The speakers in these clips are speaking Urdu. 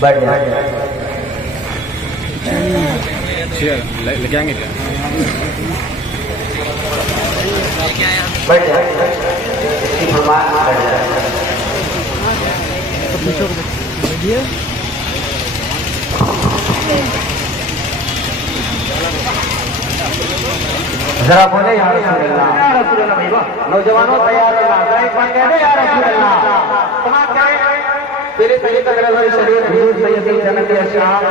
بیٹھ جائیں لے آئیں گے بیٹھ جائیں ذرا بولے یا رسول اللہ، نوجوانوں تیار ہونا، ایک بار کہہ دے یا رسول اللہ، سماعت کریں تیرے طریقہ رہبر شریعت حضور سید جنت اشراف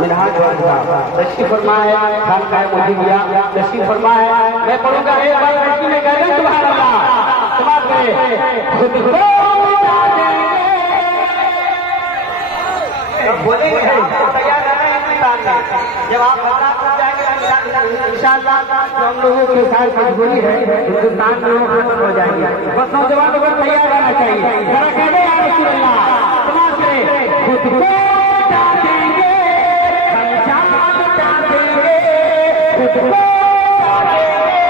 منہاج والا تشریف فرمائے خانقاہ مجیبیہ تشریف فرمائے. میں پڑھوں گا ایک بار لڑکی میں کہہ دیں سبحان اللہ، سماعت کریں. خود کو مٹا دیں گے، بولیں گے تیار رہنا ہندوستان میں. جب آپ حضرات ہو جائیں گے انشاءاللہ تو ہم لوگوں کے ساتھ مجبوری ہے ہندوستان میں وہ ختم ہو جائیں گے. بس نوجوانوں کو تیار رہنا چاہیے. ذرا کہہ دیں یا رسول اللہ، سماعت کریں. خود کو مٹا دیں گے، ہم جان مٹا دیں گے. خود کو مٹا دیں گے،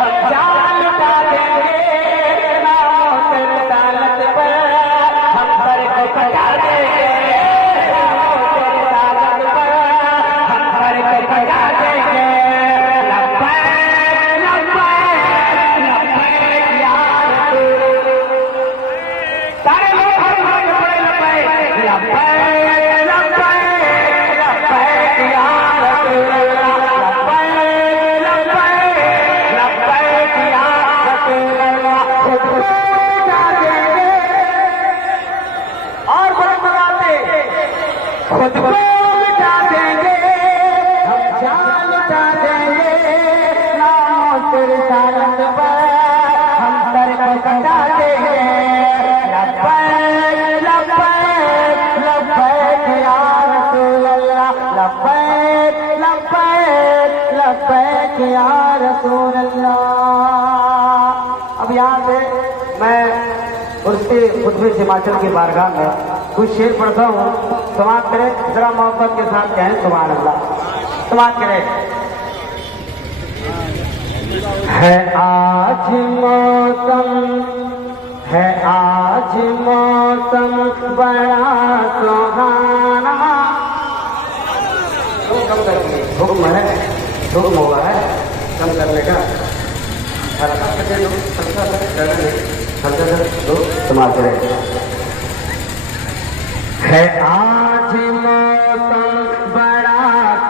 ہم جان مٹا دیں گے. نام تیرے رسالت پر ہم سر کو کٹا دیں گے. خود کو مٹا دیں گے، ہم جان مٹا دیں گے. نام تیرے رسالت پر ہم سر کو کٹا دیں گے. لبیک لبیک لبیک یا رسول اللہ، لبیک لبیک لبیک یا رسول اللہ. اب یہاں سے میں اس کے خطبے ہماچل کی بارگاہ میں کچھ شعر پڑھتا ہوں. سماعت کریں ذرا محبت کے ساتھ کہیں سبحان اللہ. سماعت کریں. ہے آج موسم، ہے آج موسم بڑا سہانا. کم کر کے حکم ہے، حکم ہوا ہے کم کرنے کا. سماعت کریں. ہے آج موسم بڑا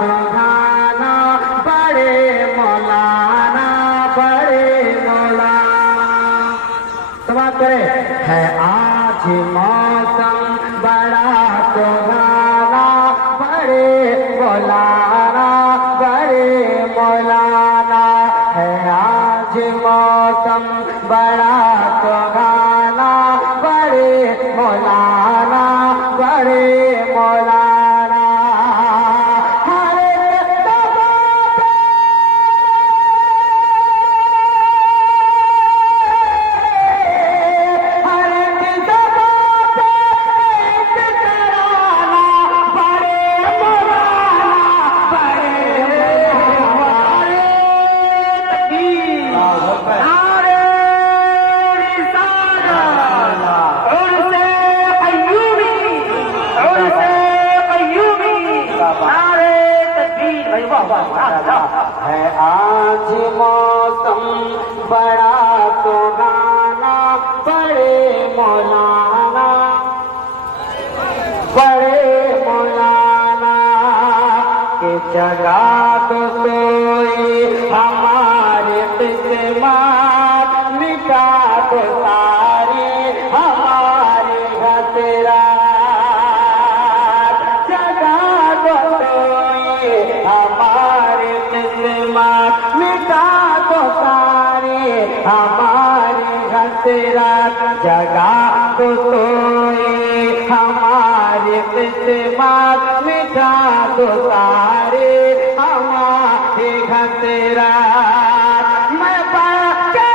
سہانا، بڑے مولانا بڑے مولانا. سماعت کریں. ہے آج موسم بڑا سہانا، بڑے مولانا بڑے مولانا. ہے آج موسم بڑا سہانا، بڑے مولانا بڑے مولانا. ہر ہے آج موسم بڑا سہانا، بڑے مولانا بڑے مولانا. کہ جگہ تو سوئی ہمارے قسمت، مٹا تو ساری ہماری حسرات. جگہ تو سوئی ہماری قسمت، مٹا تو ساری ہماری حسرات. جگہ تو سوئے ہماری قسمت مٹا دو سارے ہمارے خطرات میں بڑھ کے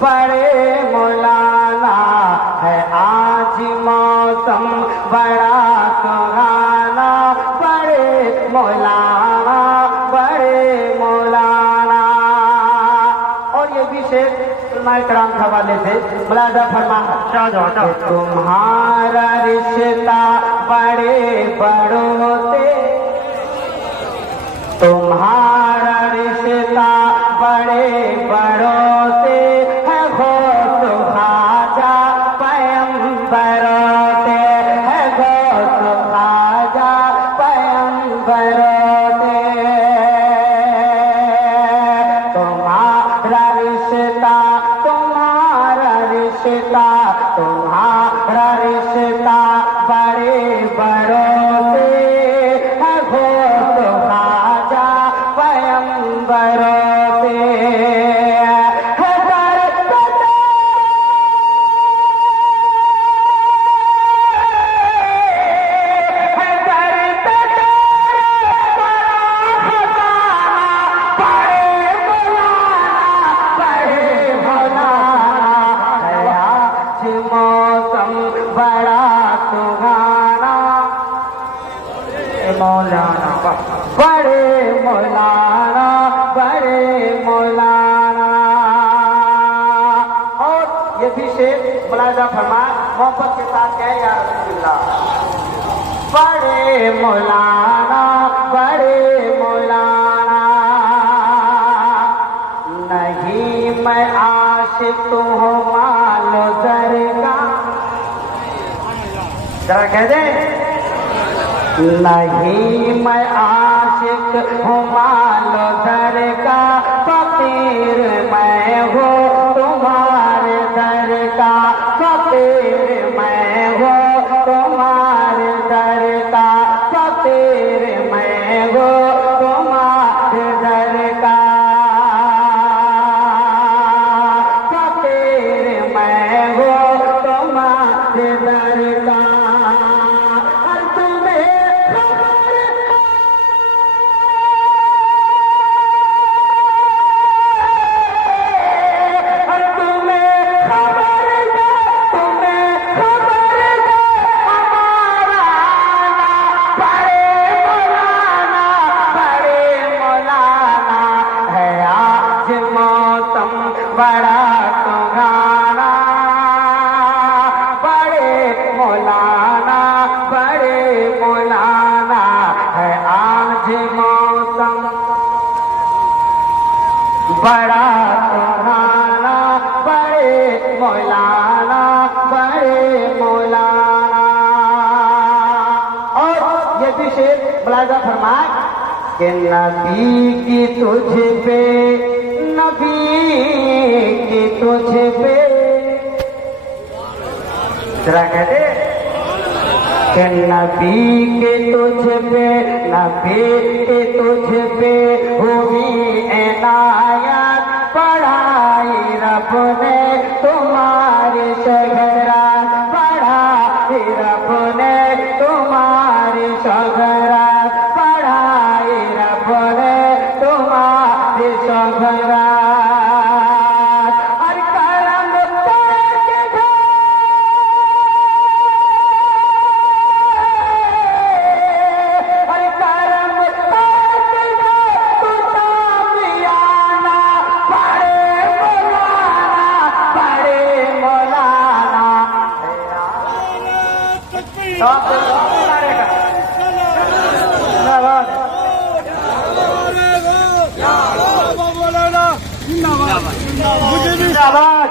بڑے مولانا ہے آج موسم بڑا سہانا بڑے مولانا بڑے مولانا. اور یہ بھی شعر علماء کرام کے حوالے سے ملاحظہ فرمانا تمہارا رشتہ بڑے بڑوں سے تمہارا رشتہ بڑے بڑوں سے ہے غوث خواجہ پیغمبروں سے ہے غوث خواجہ پیغمبروں سے. تمہارا رشتہ تمہارا رشتہ تمہارا رشتہ بڑے بڑوں سے ہے غوث خواجہ پیغمبروں مولانا بڑے مولانا بڑے مولانا. اور یہ بھی شعر ملاحظہ فرمائے محبت کے ساتھ کہے یا رسول اللہ. بڑے مولانا بڑے مولانا نہیں میں عاشق ہوں مال و زر کا. ذرا کہہ دیں نہیں میں عاشق ہوں مال و زر کا فقیر میں ہوں تمہارے در کا فقیر میں ہوں تمہارے در کا فقیر میں ہوں تمہارے در کا فقیر میں ہوں تمہارے در کا. بڑا سہانا بڑے مولانا بڑے مولانا ہے آج موسم بڑا سہانا بڑے مولانا بڑے مولانا. اور یہ بھی شعر ملاحظہ فرمائے کہ نبی کی تجھ پہ نبی کی تجھ پہ ذرا کہتے کہ نبی کے تجھ پہ نبی کے تجھ پہ ہوئی عنایت پڑھائی رب نے تمہاری شہرات پڑھائی رب نے تمہاری شہرات پڑھائی رب نے تمہاری شہرات. مجھے بھی آواز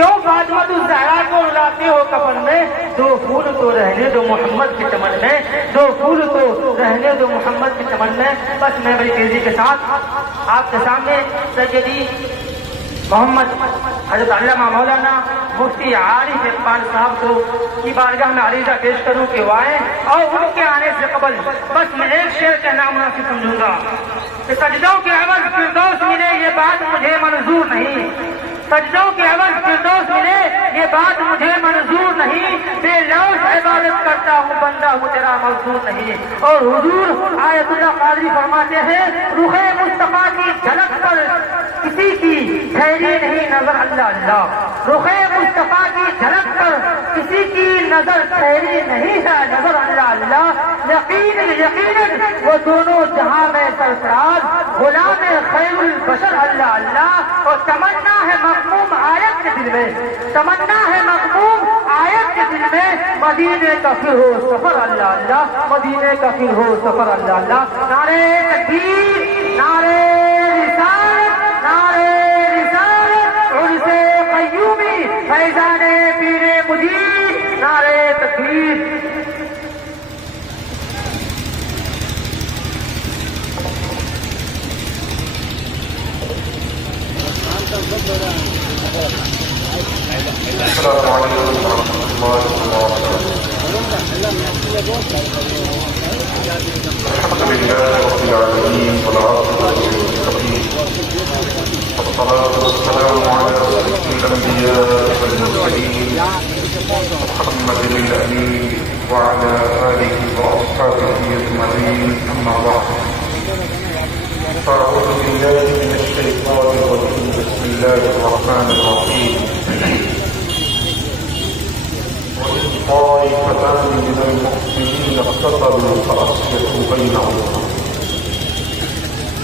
کیوں فاطمہ الزہرا کو رلاتے ہو کفن میں؟ دو پھول تو رہنے دو محمد کے چمن میں، دو پھول تو رہنے دو محمد کے چمن میں۔ بس میں بڑی تیزی کے ساتھ آپ کے سامنے سیدی محمد حضرت علامہ مولانا مفتی عارف اقبال صاحب کو کی بارگاہ میں عریضہ پیش کروں کہ وہ آئیں، اور ان کے آنے سے قبل بس میں ایک شعر کا نام مناسب سمجھوں گا کہ سجدوں کے عوض فردوس ملے یہ بات مجھے منظور نہیں، سجدوں کے عوض فردوس ملے یہ بات مجھے منظور نہیں، بے لوث عبادت کرتا ہوں بندہ ہوں تیرا مزدور نہیں۔ اور حضور آیت اللہ قادری فرماتے ہیں رخ مصطفیٰ کی جھلک پر کسی کی ٹھہری نہیں نظر اللہ اللہ، رخ مصطفیٰ کی جھلک پر کسی کی نظر ٹھہری نہیں ہے نظر اللہ اللہ، یقیناً وہ دونوں جہاں میں سرفراز غلام خیر البشر اللہ اللہ۔ اور تمنا ہے مغموم آیت کے دل میں، تمنا ہے مغموم آیت کے دل میں، مدینے کا پھر ہو سفر اللہ اللہ، مدینے کا پھر ہو سفر اللہ اللہ۔ نعرے تکبیر، نعرے رسالت، نعرے رسالت، عرس قیومی، فیضان پیر مجید، نعرے تکبیر۔ السلام علیکم ورحمۃ اللہ وبرکاتہ۔ الحمد للہ رب العالمین والعاقبۃ للمتقین، والصلاة والسلام علی سید الانبیاء والمرسلین محمد الامین وعلی آلہ واصحابہ اجمعین، اما بعد۔ فاعوذ باللہ من الشیطان الرجیم، بسم اللہ الرحمن الرحیم۔ طائفتان من المؤمنين اقتتلوا فأصلحوا بينهما،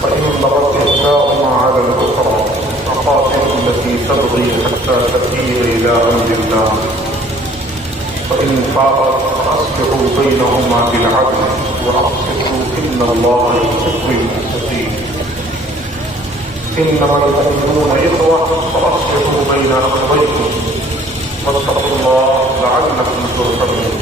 فإن بغت إحداهما على الأخرى فقاتلوا التي تبغي حتى تفيء إلى أمر الله، فإن فاءت فأصلحوا بينهما بالعدل وأقسطوا إن الله يحب المقسطين، إنما المؤمنون إخوة فأصلحوا بين أخويكم واتقوا الله لعلكم ترحمون۔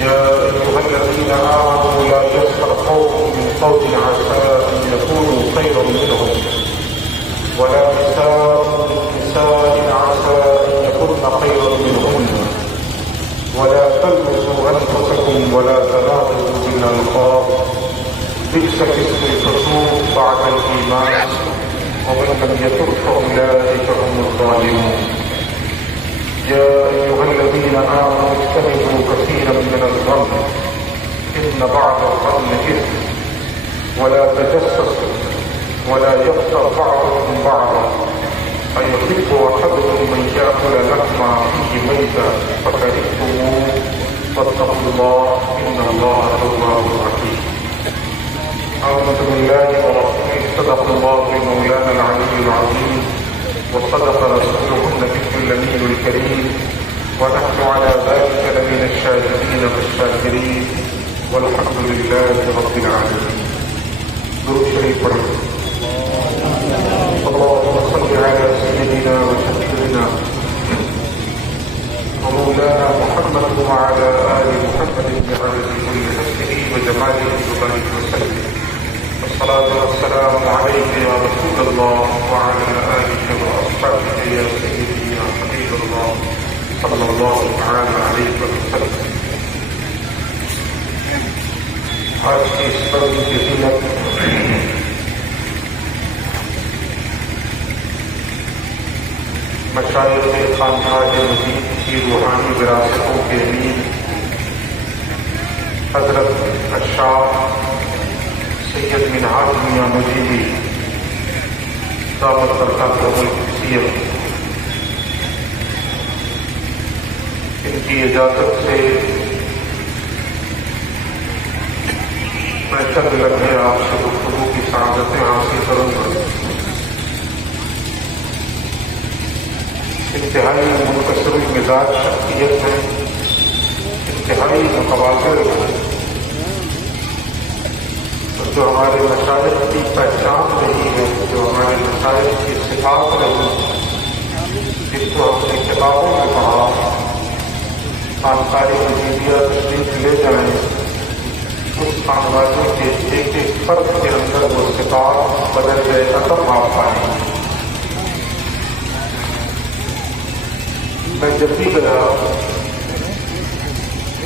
يا أيها الذين آمنوا لا يسخر قوم من قوم عسى أن يكونوا خيرا منهم ولا نساء من نساء عسى أن يكن خيرا منهن ولا تلمزوا أنفسكم ولا تنابزوا بالألقاب، بئس الاسم الفسوق بعد الإيمان ومن لم يتب فأولئك هم الظالمون۔ يا أيها الذين آمنوا اجتنبوا كثيرا من الظن إن بعض الظن إثم ولا تجسسوا ولا يغتب بعضكم بعضا أيحب أحدكم من يأكل لحم أخيه ميتا فكرهتموه واتقوا الله إن الله تواب رحيم۔ أعوذ بالله ورسوله، صدق الله مولانا العلي العظيم وصدق رسوله النبي الأمين الكريم، ونحن على ذلك لمن الشاهدين والشاكرين، والحمد لله رب العالمين۔ درود شریف پڑھیں۔ اللهم صل على سيدنا وشفيعنا ومولانا محمد وعلى آل محمد بعدد كل حسنه وجماله وبارك وسلم۔ الصلاة والسلام عليك يا رسول الله وعلى آلك وأصحابك يا سيدي يا حبيب الله صلى الله تعالى عليه وسلم۔ آج کی اس پرو کی قیمت مشائخ خانقاہ مجید کی روحانی وراثتوں کے امیر حضرت الشاہ سید منہاج میاں مجیدی دعوت برکاتہ القدسیہ، ان کی اجازت سے میں چند لمحے آپ سے گفتگو کی سعادتیں حاصل کروں گا۔ انتہائی منکسر المزاج شخصیت ہے، انتہائی متوازن، جو ہمارے مشائخ کی پہچان رہی ہے، جو ہمارے مشائخ کی صفات رہی، جس بدل گئے ختم آپ پائیں. میں جب بھی گیا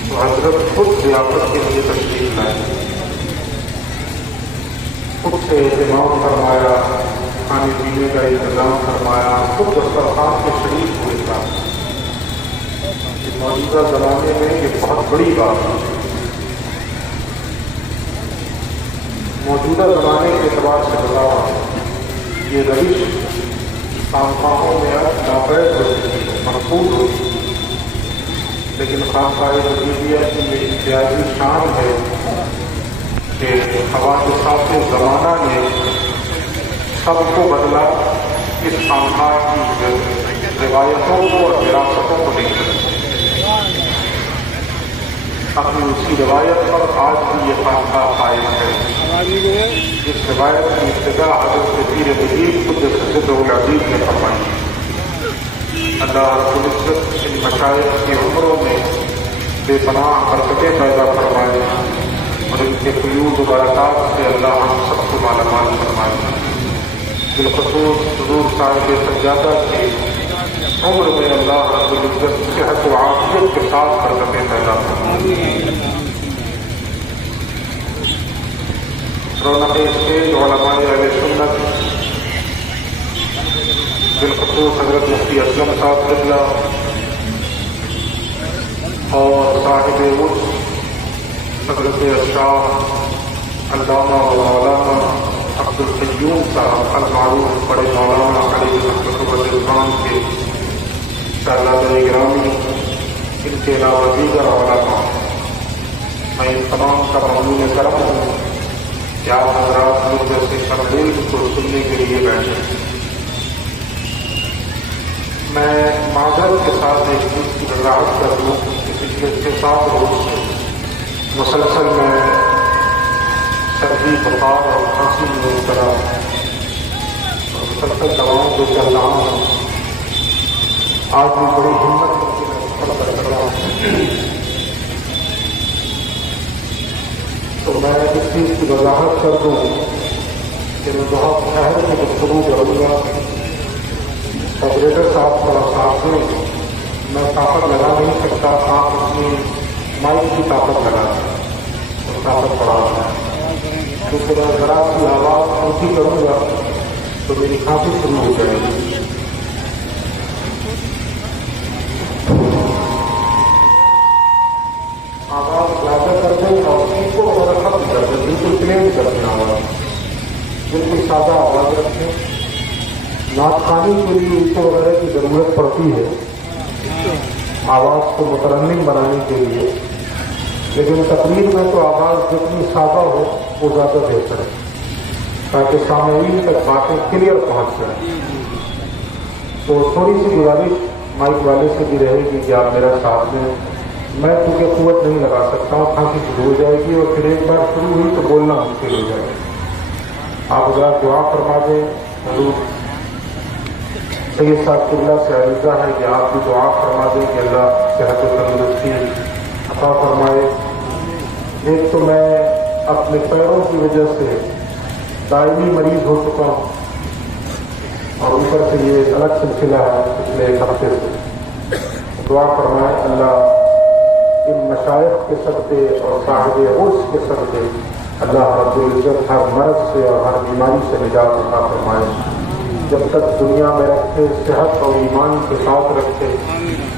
تو حضرت خود ضیافت کے لیے تشریف لائے، خود سے اہتمام فرمایا، کھانے پینے کا انتظام فرمایا، خود دسترخوان کے شریک ہوئے تھا. موجودہ زمانے میں یہ بہت بڑی بات ہے. موجودہ زمانے کے اعتبار سے بتاؤ، یہ روش خانقاہوں میں اب ناپید ہو چکی ہے، محفوظ ہو چکی ہے. لیکن خانقاہ وجودیہ کی یہ امتیازی شان ہے کہ حوادثات زمانہ نے سب کو بدلا، اس خانقاہ کی روایتوں کو اور وراثتوں کو نہیں بدلا. اپنی اسی روایت پر آج بھی یہ خانقاہ قائم ہے. اس روایت کی ابتدا حضرت پیر مجید قدس العزیز نے فرمائی. اللہ رب العزت ان مشائخ کی عمروں میں بے پناہ برکتیں پیدا فرمائے اور ان کے فیوض و برکات سے اللہ ہم سب کو مالا مال فرمائے. بالخصوص حضور صاحب سجادہ کی عمر میں اللہ رب العزت صحت و عافیت کے ساتھ برکتیں پیدا فرمائے. رونق اسٹیج علماء اہل سنت، بالخصوص حضرت مفتی اسلم صاحب قبلہ اور صاحب عرص حضرت اشراف علامہ و مولانا عبد القیوم صاحب المعروف بڑے مولانا علی محمد خان کے شہزادہ گرامی، ان کے علاوہ دیگر علماء، میں ان تمام کا ممنون کرم ہوں کہ آپ حضرات لوگ جیسے تقریر کو سننے کے لیے بیٹھے. میں معذرت کے ساتھ ایک چیز کی وضاحت کر دوں کہ پچھلے 6-7 روز سے مسلسل میں سردی، بخار اور کھانسی میں مبتلا اور مسلسل دواؤں کو چل رہا ہوں. آج بھی بڑی ہمت کر رہا ہوں. تو میں اس چیز کی وضاحت کر دوں کہ میں بہت ٹھہر کے گفتگو کروں گا. آپریٹر صاحب تھوڑا ساتھ دیں، میں طاقت لگا نہیں سکتا، آپ اپنی مائک کی طاقت لگا اور طاقت بڑھا. کیونکہ میں ذرا سی آواز اونچی کروں گا تو میری کھانسی شروع ہو جائے گی. آواز زیادہ کر دیں اور اس کو ختم کر دیں، بالکل کلین کر دیں. آواز بالکل سادہ آواز رکھیں. نعت خوانی کے لیے اوپر وغیرہ کی ضرورت پڑتی ہے آواز کو مترنم بنانے کے لیے، لیکن تقریر میں تو آواز جتنی سادہ ہو وہ زیادہ بہتر ہے تاکہ سامعین تک باتیں کلیئر پہنچ جائیں. تو تھوڑی سی گزارش مائک والے سے بھی رہے گی کہ آپ میرا ساتھ دیں. میں کیونکہ قوت نہیں لگا سکتا ہوں، کھانسی شروع ہو جائے گی اور پھر ایک بار شروع ہوئی تو بولنا مشکل ہو جائے گا. آپ ذرا دعا فرما دیں. حضور سید صاحب قبلہ سے عریضہ ہے کہ آپ بھی دعا فرما دیں کہ اللہ صحت و تندرستی عطا فرمائے. ایک تو میں اپنے پیروں کی وجہ سے دائمی مریض ہو چکا ہوں اور اوپر سے یہ الگ سلسلہ ہے پچھلے ایک ہفتے سے. دعا فرمائے اللہ ان مشائخ کے صدقے اور صاحب عرص کے صدقے اللہ رب العزت ہر مرض سے اور ہر بیماری سے نجات عطا فرمائے. جب تک دنیا میں رکھے صحت اور ایمان کے ساتھ رکھے،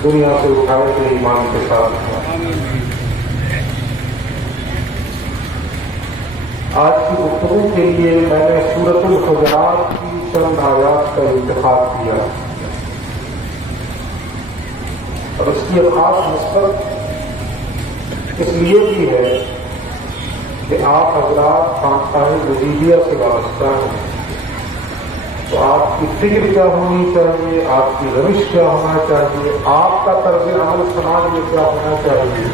دنیا سے اٹھائے تو ایمان کے ساتھ اٹھائے. آج کی گفتگو کے لیے میں نے سورۃ الحجرات کی چند آیات کا انتخاب کیا اور اس کی خاص نسبت اس لیے بھی ہے کہ آپ حضرات خانقاہ وجودیہ سے وابستہ ہیں تو آپ کی فکر کیا ہونی چاہیے، آپ کی روش کیا ہونا چاہیے، آپ کا طرز عمل سماج میں کیا ہونا چاہیے.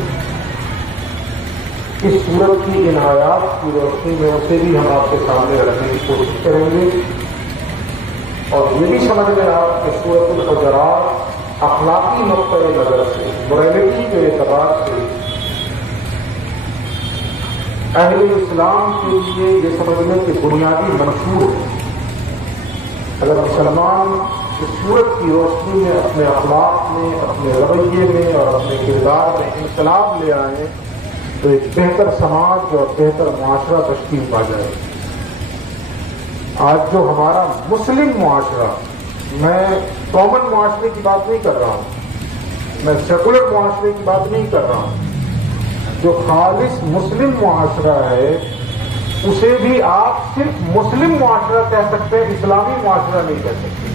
اس صورت کی ان آیات کی روشنی میں اسے بھی ہم آپ کے سامنے رکھنے کی کوشش کریں گے اور یہ بھی سمجھ لیں آپ کہ سورۃ الحجرات اخلاقی نقطۂ نظر سے، morality کے اعتبار سے اہل اسلام کے لیے یہ سمجھنے کہ بنیادی منصور ہے اگر مسلمان اس صورت کی روشنی میں اپنے اخلاق میں، اپنے رویے میں اور اپنے کردار میں انقلاب لے آئے تو ایک بہتر سماج اور بہتر معاشرہ تشکیل پا جائے۔ آج جو ہمارا مسلم معاشرہ، میں کامن معاشرے کی بات نہیں کر رہا ہوں، میں سیکولر معاشرے کی بات نہیں کر رہا ہوں، جو خالص مسلم معاشرہ ہے اسے بھی آپ صرف مسلم معاشرہ کہہ سکتے ہیں، اسلامی معاشرہ نہیں کہہ سکتے۔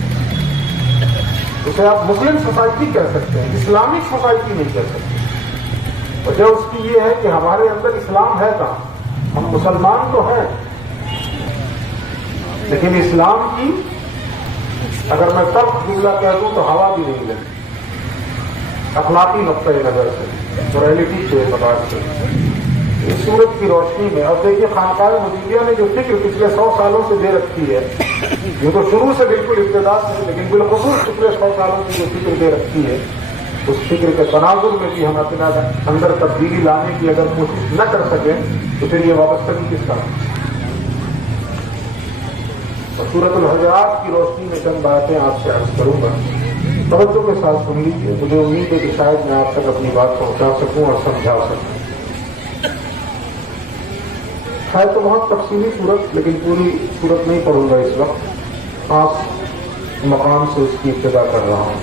اسے آپ مسلم سوسائٹی کہہ سکتے ہیں، اسلامک سوسائٹی نہیں کہہ سکتے۔ وجہ اس کی یہ ہے کہ ہمارے اندر اسلام ہے کہاں؟ ہم مسلمان تو ہیں، لیکن اسلام کی اگر میں تب جملہ کہہ دوں تو ہوا بھی نہیں لگتی، اخلاقی نقطۂ نظر سے، مورالٹی کے اعتبار سے۔ اس صورت کی روشنی میں اب دیکھیے خانقاہ مجیدیہ نے جو فکر پچھلے 100 سالوں سے دے رکھی ہے، یہ تو شروع سے بالکل ابتدا سے، لیکن بالخصوص پچھلے 100 سالوں کی جو فکر دے رکھی ہے، اس فکر کے تناظر میں بھی ہم اپنا اندر تبدیلی لانے کی اگر کوشش نہ کر سکیں تو پھر یہ وابستگی کس کا؟ اور سورۃ الحجرات کی روشنی میں چند باتیں آپ سے عرض کروں گا، توجہ کے ساتھ سن لیجیے، مجھے امید ہے کہ شاید میں آپ تک اپنی بات پہنچا سکوں اور سمجھا سکوں۔ ہے تو بہت تفصیلی صورت، لیکن پوری صورت نہیں پڑھوں گا اس وقت، خاص مقام سے اس کی ابتدا کر رہا ہوں۔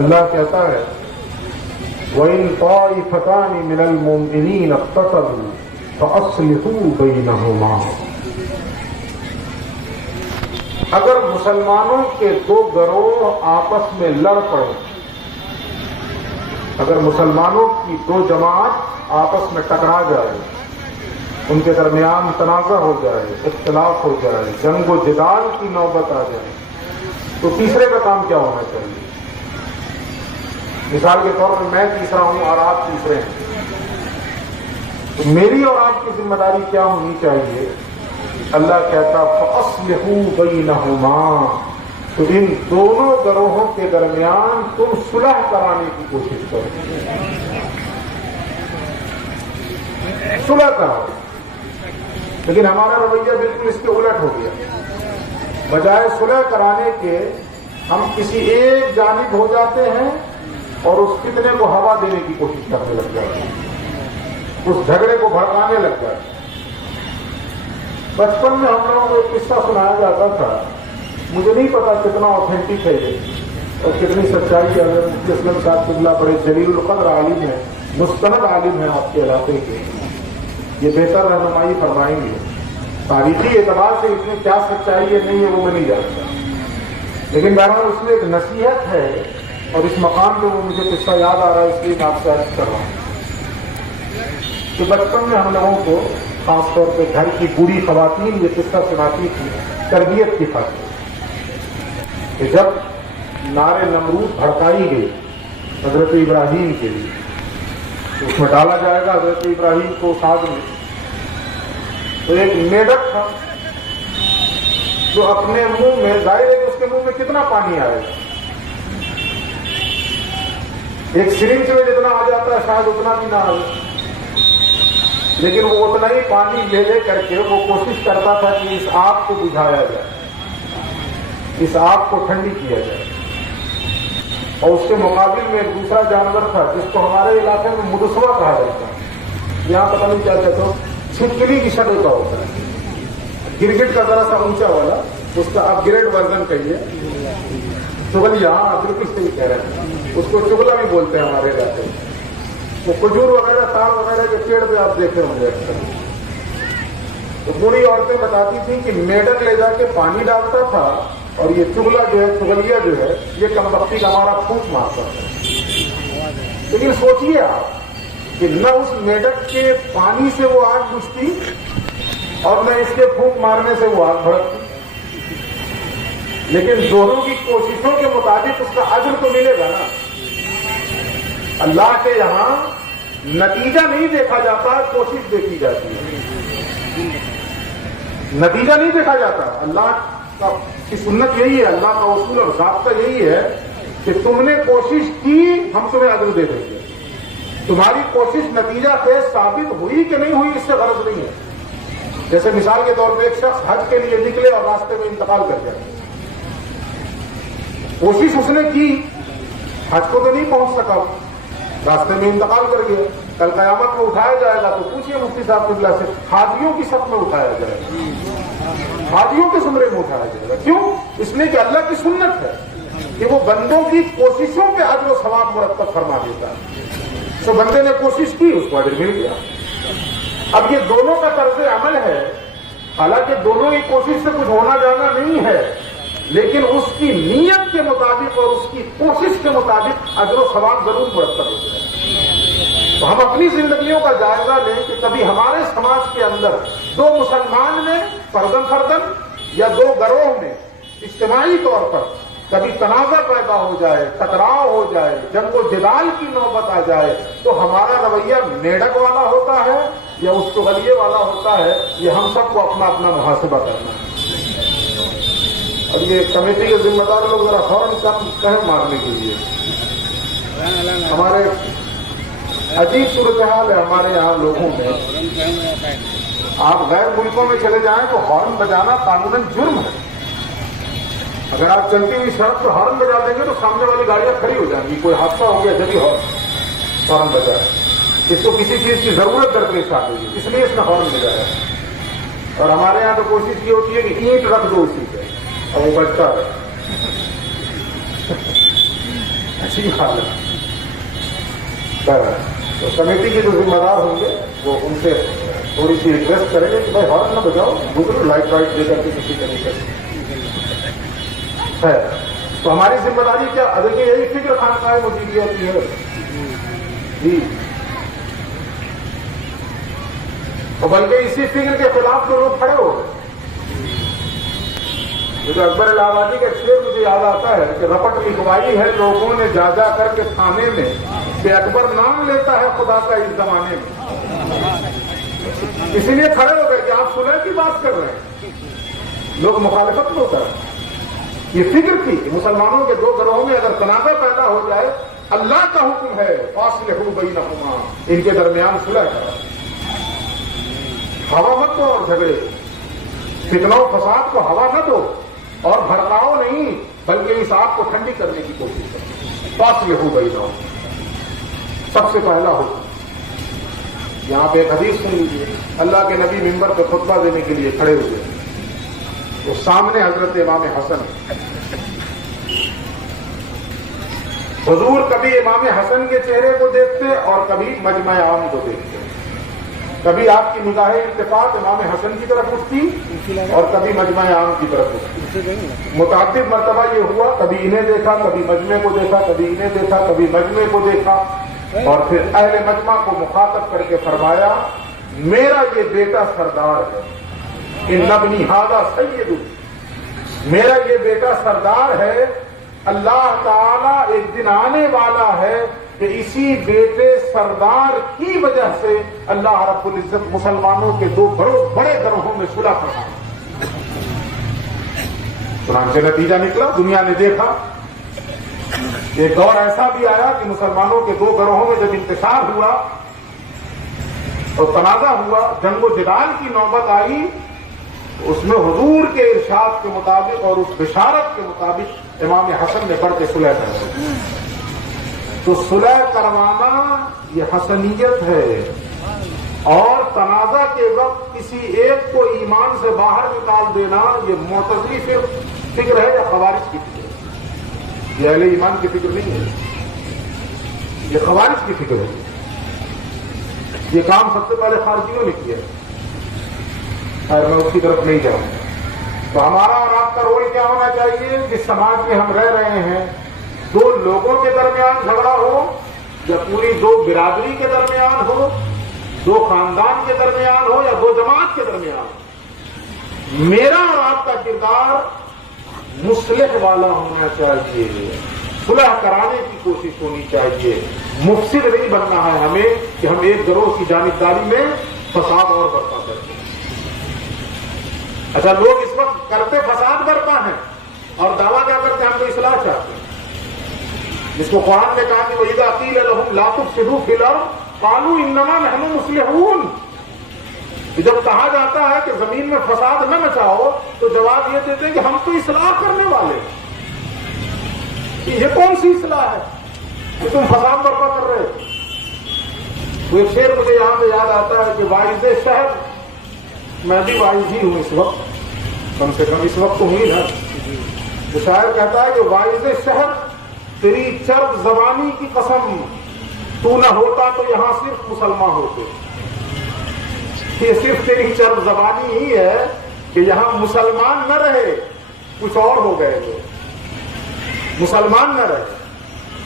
اللہ کہتا ہے وَإِن طَائِفَتَانِ مِنَ الْمُؤْمِنِينَ اقْتَتَلُوا فَأَصْلِحُوا بَيْنَهُمَا۔ اگر مسلمانوں کے دو گروہ آپس میں لڑ پڑے، اگر مسلمانوں کی دو جماعت آپس میں ٹکرا جائے، ان کے درمیان تنازع ہو جائے، اختلاف ہو جائے، جنگ و جدال کی نوبت آ جائے، تو تیسرے کا کام کیا ہونا چاہیے؟ مثال کے طور پر میں تیسرا ہوں اور آپ تیسرے ہیں، تو میری اور آپ کی ذمہ داری کیا ہونی چاہیے؟ اللہ کہتا فَأَصْلِحُوا بَيْنَهُمَا، تو ان دونوں گروہوں کے درمیان تم صلح کرانے کی کوشش کرو، صلح کراؤ۔ لیکن ہمارا رویہ بالکل اس کے الٹ ہو گیا، بجائے صلح کرانے کے ہم کسی ایک جانب ہو جاتے ہیں اور اس فتنے کو ہوا دینے کی کوشش کرنے لگ جاتے ہیں، اس جھگڑے کو بھڑکانے لگ جاتے ہیں۔ بچپن میں ہم لوگوں کو ایک قصہ سنایا جاتا تھا، مجھے نہیں پتا کتنا آتھینٹک ہے یہ اور کتنی سچائی ہے۔ مفتی اسلم صاحب قبلہ بڑے جلیل القدر عالم ہیں، مستند عالم ہیں آپ کے علاقے کے، یہ بہتر رہنمائی فرمائیں گے۔ تاریخی اعتبار سے اس میں کیا سچائی ہے نہیں ہے وہ میں نہیں جانتا، لیکن بہرحال اس میں ایک نصیحت ہے اور اس مقام پہ وہ مجھے قصہ یاد آ رہا ہے، اس لیے میں آپ سے عرض کر رہا ہوں کہ بچپن میں ہم لوگوں کو خاص طور پہ گھر کی بوڑھی خواتین یہ قصہ سناتی تھی تربیت کی خاطر، کہ جب نار نمرود بھڑکائی گئی حضرت ابراہیم کے لیے، تو اس میں ڈالا جائے گا حضرت ابراہیم کو اس آگ میں، تو ایک میڈک تھا جو اپنے منہ میں، ظاہر ہے کہ اس کے منہ میں کتنا پانی آئے گا، ایک سرنج میں جتنا آ جاتا ہے شاید اتنا بھی نہ آئے، لیکن وہ اتنا ہی پانی لے لے کر کے وہ کوشش کرتا تھا کہ اس آگ کو بجھایا جائے، اس آگ کو ٹھنڈی کیا جائے۔ اور اس کے مقابل میں ایک دوسرا جانور تھا جس کو ہمارے علاقے میں مدسوا کہا جاتا ہے، یہاں پتہ نہیں کیا کہتے ہو، چھپکلی کی شکل کا ہوتا ہے، گرگٹ کا ذرا سا اونچا والا، اس کا آپ گریڈ ورژن کہیے، چغلیا، ہاں بالکل صحیح کہہ رہے ہیں، اس کو چغلا بھی بولتے ہیں ہمارے علاقے میں۔ وہ کھجور وغیرہ تار وغیرہ کے پیڑ پہ آپ دیکھے ہوں گے اکثر، تو بوڑھی عورتیں بتاتی تھیں کہ میڈک لے جا کے پانی ڈالتا تھا اور یہ چغلا جو ہے، چغلیا جو ہے، یہ کمبختی کا ہمارا پھونک مارتا تھا۔ لیکن سوچیے آپ کہ نہ اس میڈک کے پانی سے وہ آگ بجھتی اور نہ اس کے پھونک مارنے سے وہ آگ بھڑکتی، لیکن دونوں کی کوششوں کے مطابق اس کا اجر تو ملے گا نا۔ اللہ کے یہاں نتیجہ نہیں دیکھا جاتا، کوشش دیکھی جاتی ہے، نتیجہ نہیں دیکھا جاتا۔ اللہ کی سنت یہی ہے، اللہ کا اصول اور ضابطہ یہی ہے کہ تم نے کوشش کی، ہم تمہیں اجر دے دیں گے۔ تمہاری کوشش نتیجہ خیز ثابت ہوئی کہ نہیں ہوئی اس سے غرض نہیں ہے. جیسے مثال کے طور پہ ایک شخص حج کے لیے نکلے اور راستے میں انتقال کر جائے. کوشش اس نے کی، حج کو تو نہیں پہنچ سکا، راستے میں انتقال کر گیا. کل قیامت میں اٹھایا جائے گا تو پوچھئے مفتی صاحب قبلہ سے، حاجیوں کی صف میں اٹھایا جائے گا، حاجیوں کے زمرے میں اٹھایا جائے گا. کیوں؟ اس لیے کہ اللہ کی سنت ہے کہ وہ بندوں کی کوششوں پہ اجر و ثواب مرتب فرما دیتا ہے. تو بندے نے کوشش کی، اس کو اجر مل گیا. اب یہ دونوں کا طرز عمل ہے، حالانکہ دونوں کی کوشش سے کچھ ہونا جانا نہیں ہے، لیکن اس کی نیت کے مطابق اور اس کی کوشش کے مطابق اجر و ثواب ضرور مرتب ہو جائے. تو ہم اپنی زندگیوں کا جائزہ لیں کہ کبھی ہمارے سماج کے اندر دو مسلمان میں فردن فردن یا دو گروہ میں اجتماعی طور پر کبھی تنازع پیدا ہو جائے، ٹکراؤ ہو جائے، جنگ و جدال کی نوبت آ جائے تو ہمارا رویہ میڈک والا ہوتا ہے یا اس کو غلیے والا ہوتا ہے. یہ ہم سب کو اپنا اپنا محاسبہ کرنا ہے. اب یہ کمیٹی کے ذمہ دار لوگ ذرا فوراً کم کہیں مارنے کے لیے. ہمارے عجیب صورتحال ہے ہمارے یہاں لوگوں میں. آپ غیر ملکوں میں چلے جائیں تو ہارن بجانا قانوناً جرم ہے. اگر آپ چلتی ہوئی سڑک پر ہارن بجا دیں گے تو سامنے والی گاڑیاں کھڑی ہو جائیں گی. کوئی حادثہ ہو گیا جبھی ہارن بجائے. اس کو کسی چیز کی ضرورت درپیش آ گئی اس لیے اس نے ہارن بجایا. اور ہمارے یہاں تو کوشش یہ ہوتی ہے کہ اینٹ رکھ دو اسی پہ اور وہ بچتا ہے. اچھی حالت. تو کمیٹی کے جو ذمہ دار ہوں گے وہ ان سے تھوڑی سی ریکویسٹ کریں گے کہ بھائی ہارن نہ بجاؤ، گزرو لائٹ وائٹ دے کر کے کسی طریقے سے ہے. تو ہماری ذمہ داری کیا؟ دیکھیے یہی فکر خانقاہ مدیریت کی ہے جی. اور بلکہ اسی فکر کے خلاف تو لوگ کھڑے ہو گئے. جو اکبر الہ آبادی کا شعر مجھے یاد آتا ہے کہ رپٹ لکھوائی ہے لوگوں نے جا جا کر کے تھانے میں کہ اکبر نام لیتا ہے خدا کا اس زمانے میں. اسی لیے کھڑے ہو گئے کہ آپ صلح کی بات کر رہے ہیں، لوگ مخالفت میں ہوتا ہے. یہ فکر تھی کہ مسلمانوں کے دو گروہوں میں اگر تنازع پیدا ہو جائے اللہ کا حکم ہے فاصلحوا بینہما، ان کے درمیان صلح کرو. ہوا مت دو اور جھگڑے، فتنہ و فساد کو ہوا نہ دو اور بھڑکاؤ نہیں، بلکہ اس آگ کو ٹھنڈی کرنے کی کوشش کرو. فاصلحوا بینہما سب سے پہلا حکم. یہاں پہ ایک حدیث سن لیجیے. اللہ کے نبی منبر پہ خطبہ دینے کے لیے کھڑے ہوئے تو سامنے حضرت امام حسن. حضور کبھی امام حسن کے چہرے کو دیکھتے اور کبھی مجمع عام کو دیکھتے. کبھی آپ کی نگاہ اتفاق امام حسن کی طرف اٹھتی اور کبھی مجمع عام کی طرف اٹھتی. متعدد مرتبہ یہ ہوا، کبھی انہیں دیکھا، کبھی مجمع کو دیکھا، کبھی انہیں دیکھا، کبھی مجمع کو دیکھا، اور پھر اہل مجمع کو مخاطب کر کے فرمایا میرا یہ بیٹا سردار ہے. ان ابنی ھذا سید، میرا یہ بیٹا سردار ہے. اللہ تعالیٰ ایک دن آنے والا ہے کہ اسی بیٹے سردار کی وجہ سے اللہ رب العزت مسلمانوں کے دو بڑے گروہوں میں صلح فرمائے. چنانچہ نتیجہ نکلا، دنیا نے دیکھا. ایک دور ایسا بھی آیا کہ مسلمانوں کے دو گروہوں میں جب انتشار ہوا اور تنازع ہوا، جنگ و جدال کی نوبت آئی، اس میں حضور کے ارشاد کے مطابق اور اس بشارت کے مطابق امام حسن نے بڑھ کے صلح کروائی. تو صلح کروانا یہ حسنیت ہے. اور تنازع کے وقت کسی ایک کو ایمان سے باہر نکال دینا یہ معتزلی فکر ہے یا خوارج کی فکر ہے؟ یہ اہل ایمان کی فکر نہیں ہے، یہ خوارج کی فکر ہے. یہ کام سب سے پہلے خارجیوں نے کیا. خیر میں اس کی طرف نہیں جاؤں. تو ہمارا اور آپ کا رول کیا ہونا چاہیے؟ جس سماج میں ہم رہ رہے ہیں دو لوگوں کے درمیان جھگڑا ہو یا پوری دو برادری کے درمیان ہو، دو خاندان کے درمیان ہو یا دو جماعت کے درمیان ہو، میرا اور آپ کا کردار مصلح والا ہونا چاہیے. صلح کرانے کی کوشش ہونی چاہیے. مفسد نہیں بننا ہے ہمیں کہ ہم ایک گروہ کی جانبداری میں فساد اور برپا کرتے ہیں. اچھا لوگ اس وقت کرتے فساد برپا ہیں اور دعویٰ کیا کرتے ہیں ہم تو اصلاح چاہتے ہیں. جس کو قرآن نے کہا کہ وَإِذَا قِيلَ لَهُمْ لَا تُفْسِدُوا فِي الْأَرْضِ قَالُوا إِنَّمَا نَحْنُ مُصْلِحُونَ، جب کہا جاتا ہے کہ زمین میں فساد نہ مچاؤ تو جواب یہ دیتے ہیں کہ ہم تو اصلاح کرنے والے ہیں۔ یہ کون سی اصلاح ہے کہ تم فساد برپا کر رہے ہو؟ تو ایک شعر مجھے یہاں پہ یاد آتا ہے کہ واعظ شہر، میں بھی واعظ ہی ہوں اس وقت، کم سے کم اس وقت تو ہوئی نا۔ تو شاعر کہتا ہے کہ واعظ شہر تیری چرب زبانی کی قسم، تو نہ ہوتا تو یہاں صرف مسلمان ہوتے۔ یہ صرف تیری چرب زبانی ہی ہے کہ یہاں مسلمان نہ رہے، کچھ اور ہو گئے جو مسلمان نہ رہے۔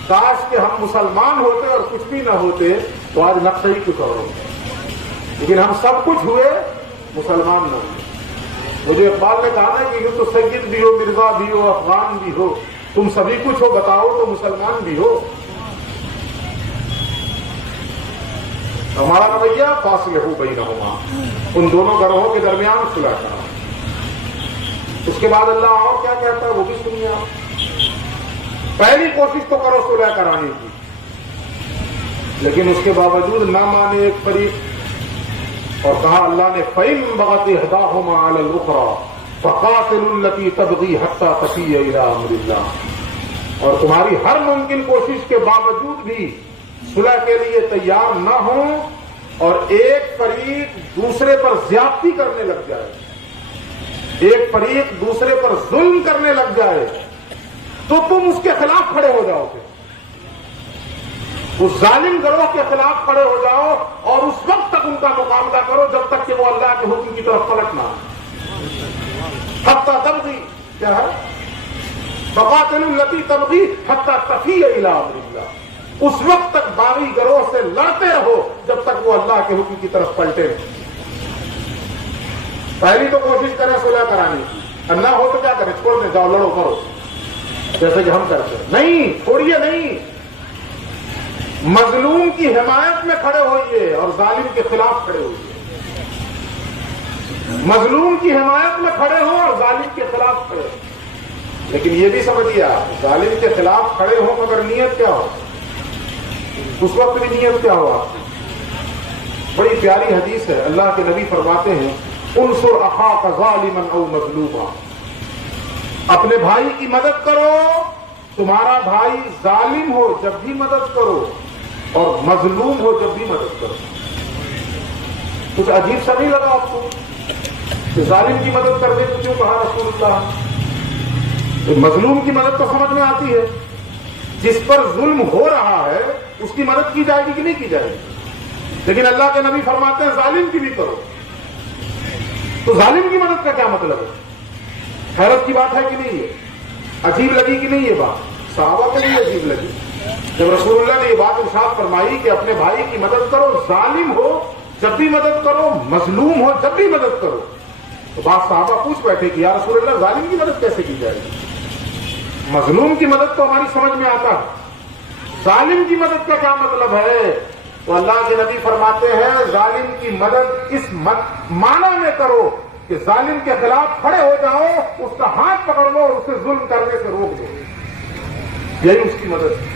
کاش کہ ہم مسلمان ہوتے اور کچھ بھی نہ ہوتے تو آج نقشہ ہی کچھ اور ہوتا، لیکن ہم سب کچھ ہوئے، مسلمان نہ ہوئے۔ مجھے اقبال نے کہا نا کہ یہ تو سید بھی ہو، مرزا بھی ہو، افغان بھی ہو، تم سبھی کچھ ہو، بتاؤ تو مسلمان بھی ہو۔ ہمارا رویہ فاصلہ ہو بینہما، ان دونوں گروہوں کے درمیان صلح کرا۔ اس کے بعد اللہ اور کیا کہتا ہے وہ بھی سنیے آپ۔ پہلی کوشش تو کرو صلح کرانے کی، لیکن اس کے باوجود نہ مانے ایک فریق، اور کہا اللہ نے فَإِن بَغَتْ إِحْدَاهُمَا عَلَى الْأُخْرَى فَقَاتِلُوا الَّتِي تَبْغِي حَتَّى تَفِيَّ إِلَىٰ أَمْرِ اللَّهِ، اور تمہاری ہر ممکن کوشش کے باوجود بھی صلح کے لیے تیار نہ ہوں اور ایک فریق دوسرے پر زیادتی کرنے لگ جائے، ایک فریق دوسرے پر ظلم کرنے لگ جائے، تو تم اس کے خلاف کھڑے ہو جاؤ گے، اس ظالم گروہ کے خلاف کھڑے ہو جاؤ اور اس وقت تک ان کا مقابلہ کرو جب تک کہ وہ اللہ کے حکم کی طرف پلٹ نہ آئے۔ حتیٰ تبغی کیا ہے؟ فقاتلوا التی تبغی حتیٰ تفیء الی امر اللہ، اس وقت تک باغی گروہ سے لڑتے رہو جب تک وہ اللہ کے حکم کی طرف پلٹے۔ پہلی تو کوشش کریں صلح کرانے کی، اللہ ہو تو کیا کریں، چھوڑ دیں، جاؤ لڑو کرو جیسے کہ ہم کرتے ہیں۔ نہیں، چھوڑیے نہیں، مظلوم کی حمایت میں کھڑے ہوئیے اور ظالم کے خلاف کھڑے ہوئیے، مظلوم کی حمایت میں کھڑے ہو اور ظالم کے خلاف کھڑے ہو۔ لیکن یہ بھی سمجھیے آپ، ظالم کے خلاف کھڑے ہو مگر نیت کیا ہو، اس وقت بھی نیت کیا ہو آپ کی۔ بڑی پیاری حدیث ہے، اللہ کے نبی فرماتے ہیں انصر اخاک ظالما او مظلوما، اپنے بھائی کی مدد کرو، تمہارا بھائی ظالم ہو جب بھی مدد کرو اور مظلوم ہو جب بھی مدد کرو۔ کچھ عجیب سا نہیں لگا آپ کو کہ ظالم کی مدد کرنے کو کیوں کہا رسول اللہ؟ مظلوم کی مدد تو سمجھ میں آتی ہے، جس پر ظلم ہو رہا ہے اس کی مدد کی جائے گی کہ نہیں کی جائے گی، لیکن اللہ کے نبی فرماتے ہیں ظالم کی بھی کرو۔ تو ظالم کی مدد کا کیا مطلب ہے؟ حیرت کی بات ہے کہ نہیں؟ یہ عجیب لگی کہ نہیں؟ یہ بات صحابہ کو بھی عجیب لگی جب رسول اللہ نے یہ بات ارشاد فرمائی کہ اپنے بھائی کی مدد کرو، ظالم ہو جب بھی مدد کرو، مظلوم ہو جب بھی مدد کرو۔ تو بعض صحابہ پوچھ بیٹھے کہ یا رسول اللہ ظالم کی مدد کیسے کی جائے گی؟ مظلوم کی مدد تو ہماری سمجھ میں آتا ہے، ظالم کی مدد کا کیا مطلب ہے؟ تو اللہ کے نبی فرماتے ہیں ظالم کی مدد اس معنی میں کرو کہ ظالم کے خلاف کھڑے ہو جاؤ، اس کا ہاتھ پکڑ لو اور اسے ظلم کرنے سے روک دو، یہی اس کی مدد ہے۔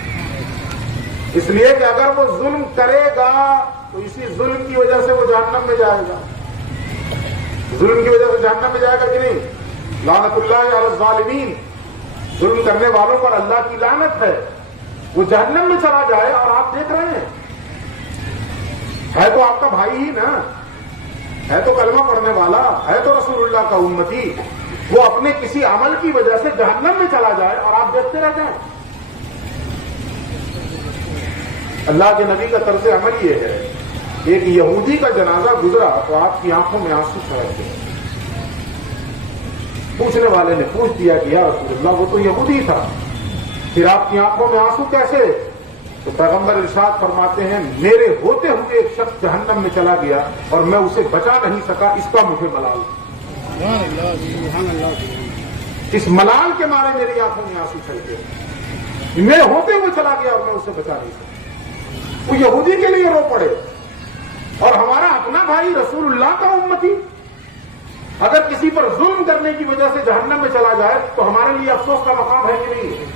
اس لیے کہ اگر وہ ظلم کرے گا تو اسی ظلم کی وجہ سے وہ جہنم میں جائے گا، ظلم کی وجہ سے جہنم میں جائے گا کہ نہیں؟ لعنت اللہ علی الظالمین، ظلم کرنے والوں پر اللہ کی لعنت ہے، وہ جہنم میں چلا جائے۔ اور آپ دیکھ رہے ہیں ہے تو آپ کا بھائی ہی نا، ہے تو کلمہ پڑھنے والا، ہے تو رسول اللہ کا امتی، وہ اپنے کسی عمل کی وجہ سے جہنم میں چلا جائے اور آپ دیکھتے رہ جائیں۔ اللہ کے نبی کا طرز عمل یہ ہے، ایک یہودی کا جنازہ گزرا تو آپ کی آنکھوں میں آنسو چھلک گئے۔ پوچھنے والے نے پوچھ دیا کہ یا رسول اللہ وہ تو یہودی تھا، پھر آپ کی آنکھوں میں آنسو کیسے؟ تو پیغمبر ارشاد فرماتے ہیں میرے ہوتے ہوئے ایک شخص جہنم میں چلا گیا اور میں اسے بچا نہیں سکا، اس کا مجھے ملال، اس ملال کے مارے میری آنکھوں میں آنسو چھل گئے، میرے ہوتے ہوئے چلا گیا اور میں اسے بچا نہیں سکا۔ وہ یہودی کے لیے رو پڑے اور ہمارا اپنا بھائی رسول اللہ کا امتی اگر کسی پر ظلم کرنے کی وجہ سے جہنم میں چلا جائے تو ہمارے لیے افسوس کا مقام ہے کہ نہیں؟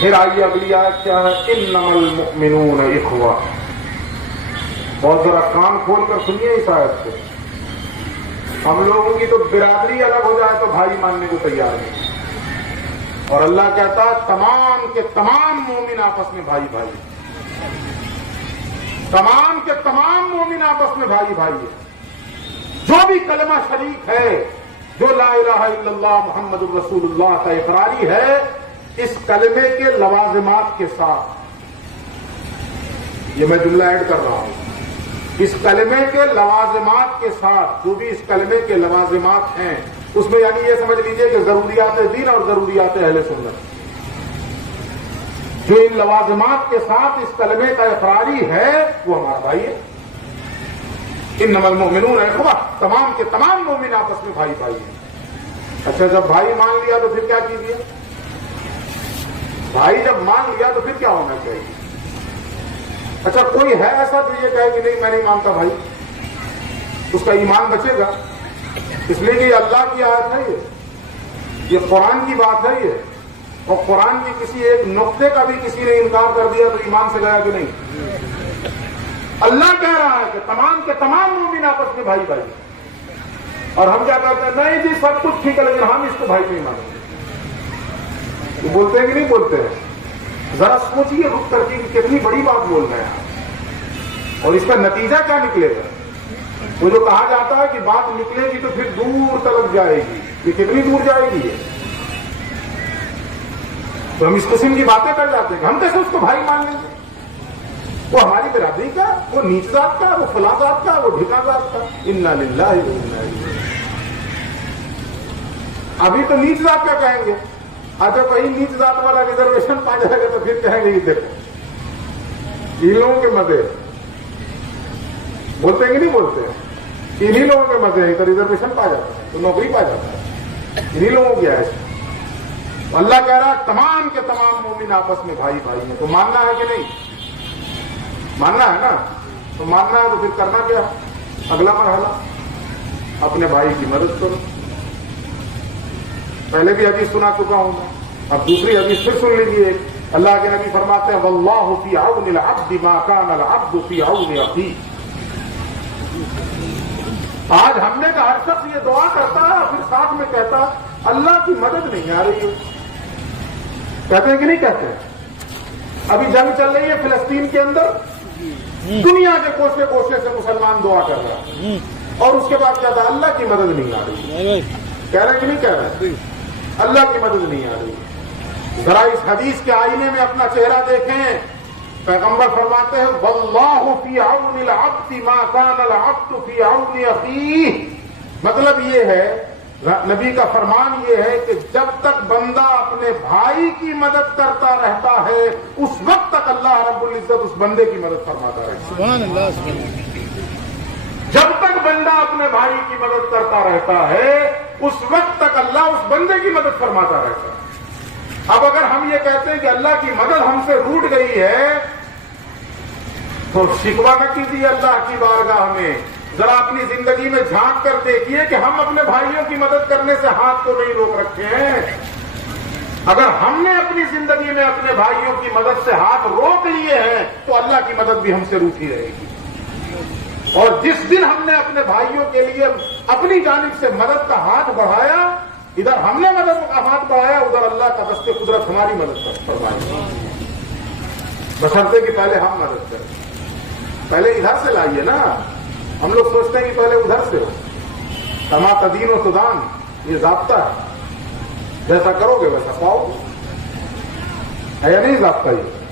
پھر آئیے اگلی آیت کیا ہے؟ انما المؤمنون اخوہ. بہت ذرا کان کھول کر سنیے اس آیت سے. ہم لوگوں کی تو برادری الگ ہو جائے تو بھائی ماننے کو تیار نہیں، اور اللہ کہتا ہے تمام کے تمام مومن آپس میں بھائی بھائی، تمام کے تمام مومن آپس میں بھائی بھائی ہے. جو بھی کلمہ شریک ہے، جو لا الہ الا اللہ محمد الرسول اللہ کا اقراری ہے، اس کلمے کے لوازمات کے ساتھ، یہ میں جملہ ایڈ کر رہا ہوں، اس کلمے کے لوازمات کے ساتھ، جو بھی اس کلمے کے لوازمات ہیں اس میں یعنی یہ سمجھ لیجئے کہ ضروریات دین اور ضروریات اہل سنت، جو ان لوازمات کے ساتھ اس کلمے کا اقراری ہے وہ ہمارا بھائی ہے. انما المؤمنون اخوہ، تمام کے تمام مومن آپس میں بھائی بھائی ہیں. اچھا جب بھائی مان لیا تو پھر کیا کیجیے؟ بھائی جب مان لیا تو پھر کیا ہونا چاہیے؟ اچھا کوئی ہے ایسا جو یہ کہے کہ نہیں میں نہیں مانتا بھائی، اس کا ایمان بچے گا؟ اس لیے کہ یہ اللہ کی آیت ہے، یہ قرآن کی بات ہے یہ، اور قرآن کی کسی ایک نقطے کا بھی کسی نے انکار کر دیا تو ایمان سے گیا کہ نہیں؟ اللہ کہہ رہا ہے کہ تمام کے تمام مومن آپس میں بھائی بھائی، اور ہم کیا کہتے ہیں؟ نہیں جی سب کچھ ٹھیک ہے لیکن ہم اس کو بھائی نہیں مانیں گے. بولتے ہیں کہ نہیں بولتے ہیں؟ ذرا سوچیے رک کر کے کتنی بڑی بات بول رہے ہیں، اور اس کا نتیجہ کیا نکلے گا؟ وہ جو کہا جاتا ہے کہ بات نکلے گی تو پھر دور تلک جائے گی، یہ کتنی دور جائے گی یہ؟ تو ہم اس قسم کی باتیں کر جاتے ہیں کہ ہم کیسے اس کو بھائی مان لیں گے؟ وہ ہماری برادری کا، وہ نیچ ذات کا، وہ فلاں ذات کا، وہ ڈھکا ذات کا. انا للہ و انا الیہ. ابھی تو نیچ ذات کا کہیں گے، اچھا وہی نیچ ذات والا ریزرویشن پا جائے گا تو پھر کہیں گے کہ دیکھو ان لوگوں کے مزے بولتے ہیں کہ نہیں بولتے ہیں؟ انہی لوگوں کے مزے ہیں تو ریزرویشن پا جاتا ہے، تو نوکری پا جاتا ہے، انہی لوگوں کی ایسے. اللہ کہہ رہا ہے تمام کے تمام مومن آپس میں بھائی بھائی ہیں. تو ماننا ہے کہ نہیں؟ ماننا ہے نا؟ تو ماننا ہے تو پھر کرنا کیا؟ اگلا مرحلہ اپنے بھائی کی مدد کرو. پہلے بھی حدیث سنا چکا ہوں میں، اب دوسری حدیث پھر سن لیجیے. اللہ کے نبی فرماتے ہیں واللہ فی عون العبد ما کان العبد فی عون اخیہ. آج ہم نے کہا ہر شخص یہ دعا کرتا ہے پھر ساتھ میں کہتا اللہ کی مدد نہیں آ رہی ہے. کہتے ہیں کہ نہیں کہتے ہیں؟ ابھی جنگ چل رہی ہے فلسطین کے اندر، دنیا کے کوشے کوشے سے مسلمان دعا کر رہا ہے، اور اس کے بعد کہتا ہے اللہ کی مدد نہیں آ رہی. کہہ رہے ہیں کہ نہیں کہہ رہے؟ اللہ کی مدد نہیں آ رہی. ذرا اس حدیث کے آئینے میں اپنا چہرہ دیکھیں. پیغمبر فرماتے ہیں واللہ فی عون العبد ما کان العبد فی عون اخیہ. مطلب یہ ہے، نبی کا فرمان یہ ہے کہ جب تک بندہ اپنے بھائی کی مدد کرتا رہتا ہے اس وقت تک اللہ رب العزت اس بندے کی مدد فرماتا رہتا ہے. سبحان اللہ. جب تک بندہ اپنے بھائی کی مدد کرتا رہتا ہے اس وقت تک اللہ اس بندے کی مدد فرماتا رہتا ہے. اب اگر ہم یہ کہتے ہیں کہ اللہ کی مدد ہم سے روٹ گئی ہے تو شکوہ نہ کیجیے اللہ کی بارگاہ میں. ذرا اپنی زندگی میں جھانک کر دیکھیے کہ ہم اپنے بھائیوں کی مدد کرنے سے ہاتھ کو نہیں روک رکھے ہیں. اگر ہم نے اپنی زندگی میں اپنے بھائیوں کی مدد سے ہاتھ روک لیے ہیں تو اللہ کی مدد بھی ہم سے روکی رہے گی. اور جس دن ہم نے اپنے بھائیوں کے لیے اپنی جانب سے مدد کا ہاتھ بڑھایا، ادھر ہم نے مدد کا ہاتھ بڑھایا ادھر اللہ کا دست قدرت ہماری مدد فرمائے. بشرطے کہ پہلے ہم مدد کریں. پہلے ادھر سے لائیے نا. ہم لوگ سوچتے ہیں کہ پہلے ادھر سے ہو. کما تدین و تدان، یہ ضابطہ ہے، جیسا کرو گے ویسا پاؤ گے. ہے یا نہیں ضابطہ یہ؟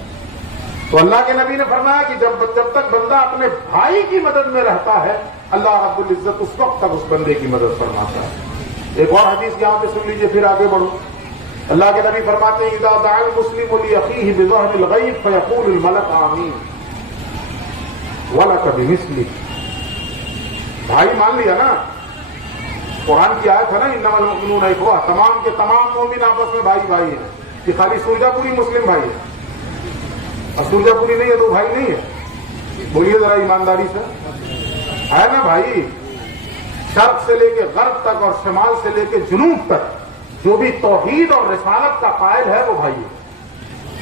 تو اللہ کے نبی نے فرمایا کہ جب تک بندہ اپنے بھائی کی مدد میں رہتا ہے اللہ رب العزت اس وقت تک اس بندے کی مدد فرماتا ہے. ایک اور حدیث یہاں پہ سن لیجیے پھر آگے بڑھو. اللہ کے نبی فرماتے ہیں اذا دعا المسلم لاخیہ بظهر الغیب فیقول الملک آمین ولک بمثلہ. بھائی مان لیا نا، قرآن کی آیت ہے نا انما المؤمنون اخوہ، تمام کے تمام مومن آپس میں بھائی بھائی ہیں. یہ خالی سرجا پوری مسلم بھائی ہے، اور سرجا پوری نہیں ہے تو بھائی نہیں ہے. بولیے ذرا ایمانداری سے، ہے نا بھائی؟ شرق سے لے کے غرب تک اور شمال سے لے کے جنوب تک جو بھی توحید اور رسالت کا قائل ہے وہ بھائی ہے.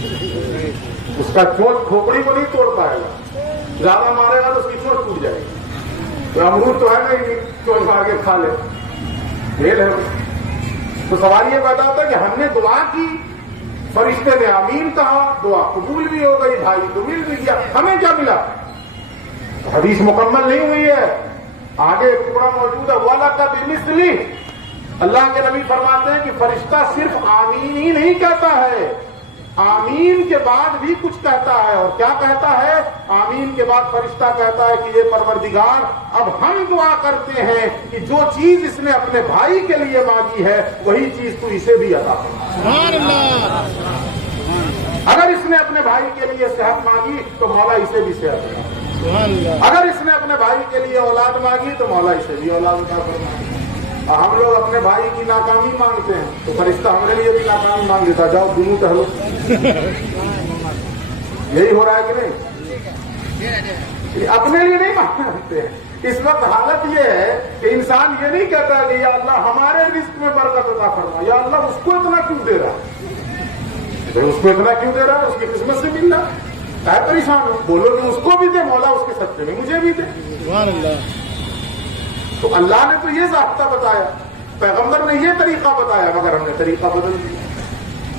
اس کا چوٹ کھوپڑی کو نہیں توڑ پائے گا، زیادہ مارے گا تو اس کی چوٹ ٹوٹ جائے گی۔ تو امرود تو ہے نہیں چوٹ مار کے کھا لے، کھیل ہے۔ تو سوال یہ پیدا ہوتا ہے کہ ہم نے دعا کی، فرشتے نے آمین کہا، دعا قبول بھی ہو گئی، بھائی تو مل بھی گیا، ہمیں کیا ملا؟ حدیث مکمل نہیں ہوئی ہے، آگے ایک ٹکڑا موجود ہے، والا کا بمثلی۔ اللہ کے نبی فرماتے ہیں کہ فرشتہ صرف آمین ہی نہیں کہتا ہے، آمین کے بعد بھی کچھ کہتا ہے۔ اور کیا کہتا ہے؟ آمین کے بعد فرشتہ کہتا ہے کہ یہ پروردگار، اب ہم دعا کرتے ہیں کہ جو چیز اس نے اپنے بھائی کے لیے مانگی ہے وہی چیز تو اسے بھی عطا کر۔ اگر اس نے اپنے بھائی کے لیے صحت مانگی تو مولا اسے بھی صحت عطا، اگر اس نے اپنے بھائی کے لیے اولاد مانگی تو مولا اسے بھی اولاد عطا فرمائے۔ ہم لوگ اپنے بھائی کی ناکامی مانگتے ہیں تو فرشتہ ہمارے لیے بھی ناکامی مانگ دیتا، جاؤ دونوں ٹہلو۔ یہی ہو رہا ہے کہ نہیں؟ اپنے لیے نہیں مانگتے ہیں۔ اس وقت حالت یہ ہے کہ انسان یہ نہیں کہتا کہ یا اللہ ہمارے رزق میں برکت عطا فرما، یا اللہ اس کو اتنا کیوں دے رہا ہے، اس کو اتنا کیوں دے رہا ہے، اس کی قسمت سے مل رہا ہے، پریشان ہو، بولو کہ اس کو بھی دے مولا، اس کے سچے میں مجھے بھی دے۔ تو اللہ نے تو یہ ضابطہ بتایا، پیغمبر نے یہ طریقہ بتایا، مگر ہم نے طریقہ بدل دیا۔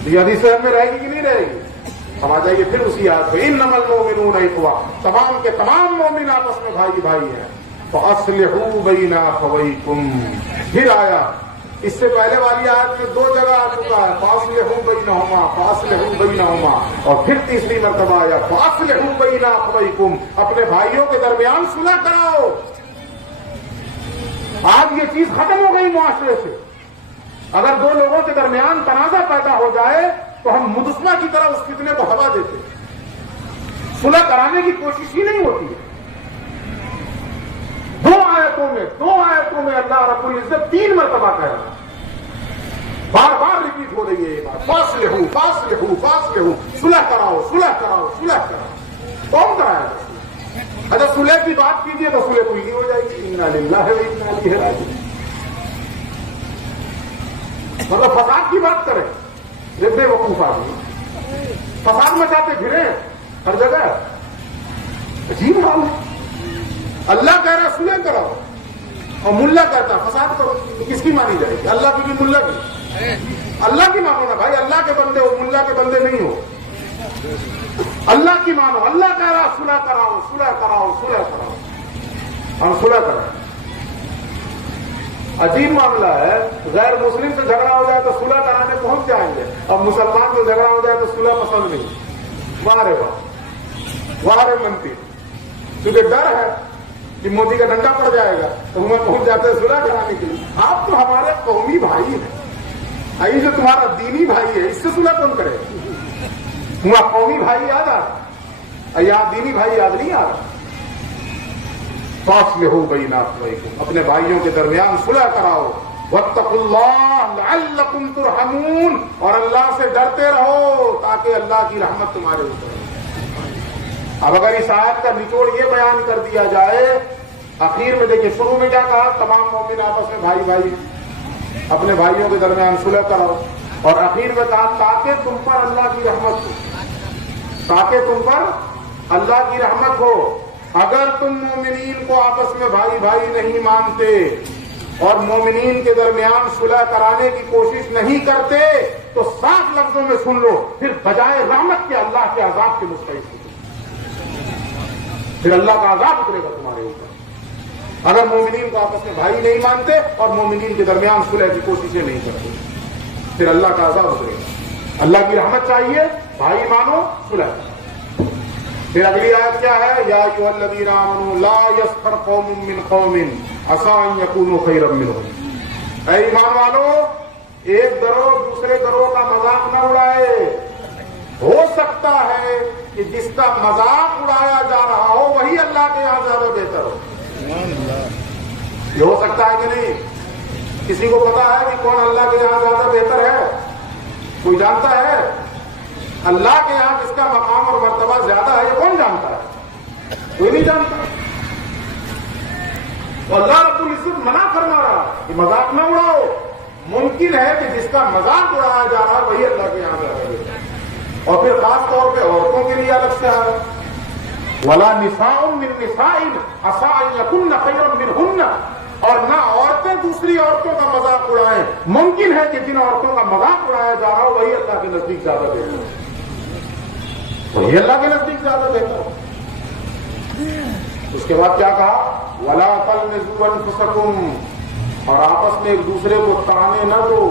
یہ حدیث میں رہے گی کہ نہیں رہے گی؟ ہم آ جائیے پھر اسی آیت پہ، انما المؤمنون اخوہ، تمام کے تمام مومن آپس میں بھائی بھائی ہیں۔ فاصلحوا بین اخویکم، پھر آیا، اس سے پہلے والی آیت میں 2 جگہ آ چکا ہے، فاصلحوا بینہما، فاصلحوا بینہما، اور پھر تیسری مرتبہ آیا فاصلحوا بین اخویکم، اپنے بھائیوں کے درمیان صلح کراؤ۔ آج یہ چیز ختم ہو گئی معاشرے سے۔ اگر 2 لوگوں کے درمیان تنازع پیدا ہو جائے تو ہم مدسمہ کی طرح اس فتنے کو ہوا دیتے ہیں، صلح کرانے کی کوشش ہی نہیں ہوتی ہے۔ 2 آیتوں میں اللہ رب العزت 3 مرتبہ کہہ رہا ہے، بار بار ریپیٹ ہو رہی ہے یہ بات، فاصلحوا فاصلحوا فاصلحوا، صلح کراؤ صلح کراؤ صلح کراؤ۔ کون کرایا؟ اگر صلح کی بات کیجیے تو صلح کلی ہو جائے گی، انا للہ و انا الیہ راجعون۔ مطلب فساد کی بات کریں، یہ بے وقوف آدمی فساد مچاتے پھرے ہر جگہ، عجیب حال ہے۔ اللہ کہہ رہا صلح کراؤ اور ملا کہتا فساد کرو، کس کی مانی جائے گی؟ اللہ کی بھی ملا کی؟ اللہ کی مانو نا بھائی، اللہ کے بندے ہو، ملا کے بندے نہیں ہو، اللہ کی مانو۔ اللہ کہہ رہا صلح کراؤ صلح کراؤ صلح کراؤ، ہم صلح کرائیں۔ عجیب معاملہ ہے، غیر مسلم سے جھگڑا ہو جائے تو صلح کرانے پہنچ جائیں گے، اور مسلمان سے جھگڑا ہو جائے تو صلح پسند نہیں۔ واہ رے واہ، واہ رے منتی، کیونکہ ڈر ہے کہ مودی کا ڈنڈا پڑ جائے گا تو ہمیں پہنچ جاتے ہیں صلح کرانے کے لیے۔ آپ تو ہمارے قومی بھائی ہیں، یہ جو تمہارا دینی بھائی ہے اس سے صلح کون کرے؟ وہاں قومی بھائی یاد آ رہا، یاد دینی بھائی یاد نہیں آ رہا۔ فاصلحوا بین اخویکم، اپنے بھائیوں کے درمیان صلح کراؤ۔ واتقوا اللہ لعلکم ترحمون، اور اللہ سے ڈرتے رہو تاکہ اللہ کی رحمت تمہارے اوپر ہو۔ اب اگر اس آیت کا نچوڑ یہ بیان کر دیا جائے، آخر میں دیکھیں شروع میں کیا کہا، تمام مومن آپس میں بھائی بھائی، اپنے بھائیوں کے درمیان صلح کراؤ، اور آخر میں کہا تاکہ تم پر اللہ کی رحمت ہو، تاکہ تم پر اللہ کی رحمت ہو۔ اگر تم مومنین کو آپس میں بھائی بھائی نہیں مانتے اور مومنین کے درمیان صلح کرانے کی کوشش نہیں کرتے تو صاف لفظوں میں سن لو، پھر بجائے رحمت کے اللہ کے عذاب کے مستحق ہو، پھر اللہ کا عذاب اترے گا تمہارے اوپر۔ اگر مومنین کو آپس میں بھائی نہیں مانتے اور مومنین کے درمیان صلح کی کوششیں نہیں کرتے پھر اللہ کا عذاب اترے گا۔ اللہ کی رحمت چاہیے، بھائی مانو، صلح۔ پھر اگلی آیت کیا ہے، یا ایھا الذین آمنوا لا یسخر قوم من قوم عسیٰ ان یکونوا خیرا منھم۔ اے ایمان والو، ایک گروہ دوسرے گروہ کا مذاق نہ اڑائے، ہو سکتا ہے کہ جس کا مذاق اڑایا جا رہا ہو وہی اللہ کے یہاں زیادہ بہتر ہو۔ یہ ہو سکتا ہے کہ نہیں؟ کسی کو پتا ہے کہ کون اللہ کے یہاں زیادہ بہتر ہے؟ کوئی جانتا ہے؟ اللہ کے یہاں کس کا مقام اور مرتبہ زیادہ ہے یہ کون جانتا ہے؟ کوئی نہیں جانتا۔ تو اللہ رب العزت منع فرما رہا کہ مذاق نہ اڑاؤ۔ ممکن ہے کہ جس کا مذاق اڑایا جا رہا ہے وہی اللہ کے یہاں زیادہ ہے۔ اور پھر خاص طور پہ عورتوں کے لیے الگ سے آ رہا ہے ولا نساء من نساء عسى ان يكن خيرا منهن، اور نہ عورتیں دوسری عورتوں کا مذاق اڑائیں، ممکن ہے کہ جن عورتوں کا مذاق اڑایا جا رہا ہو وہی اللہ کے نزدیک زیادہ بہتر ہو، وہی اللہ کے نزدیک زیادہ بہتر ہو۔ اس کے بعد کیا کہا؟ ولا تلمزوا انفسکم، اور آپس میں ایک دوسرے کو تانے نہ دو،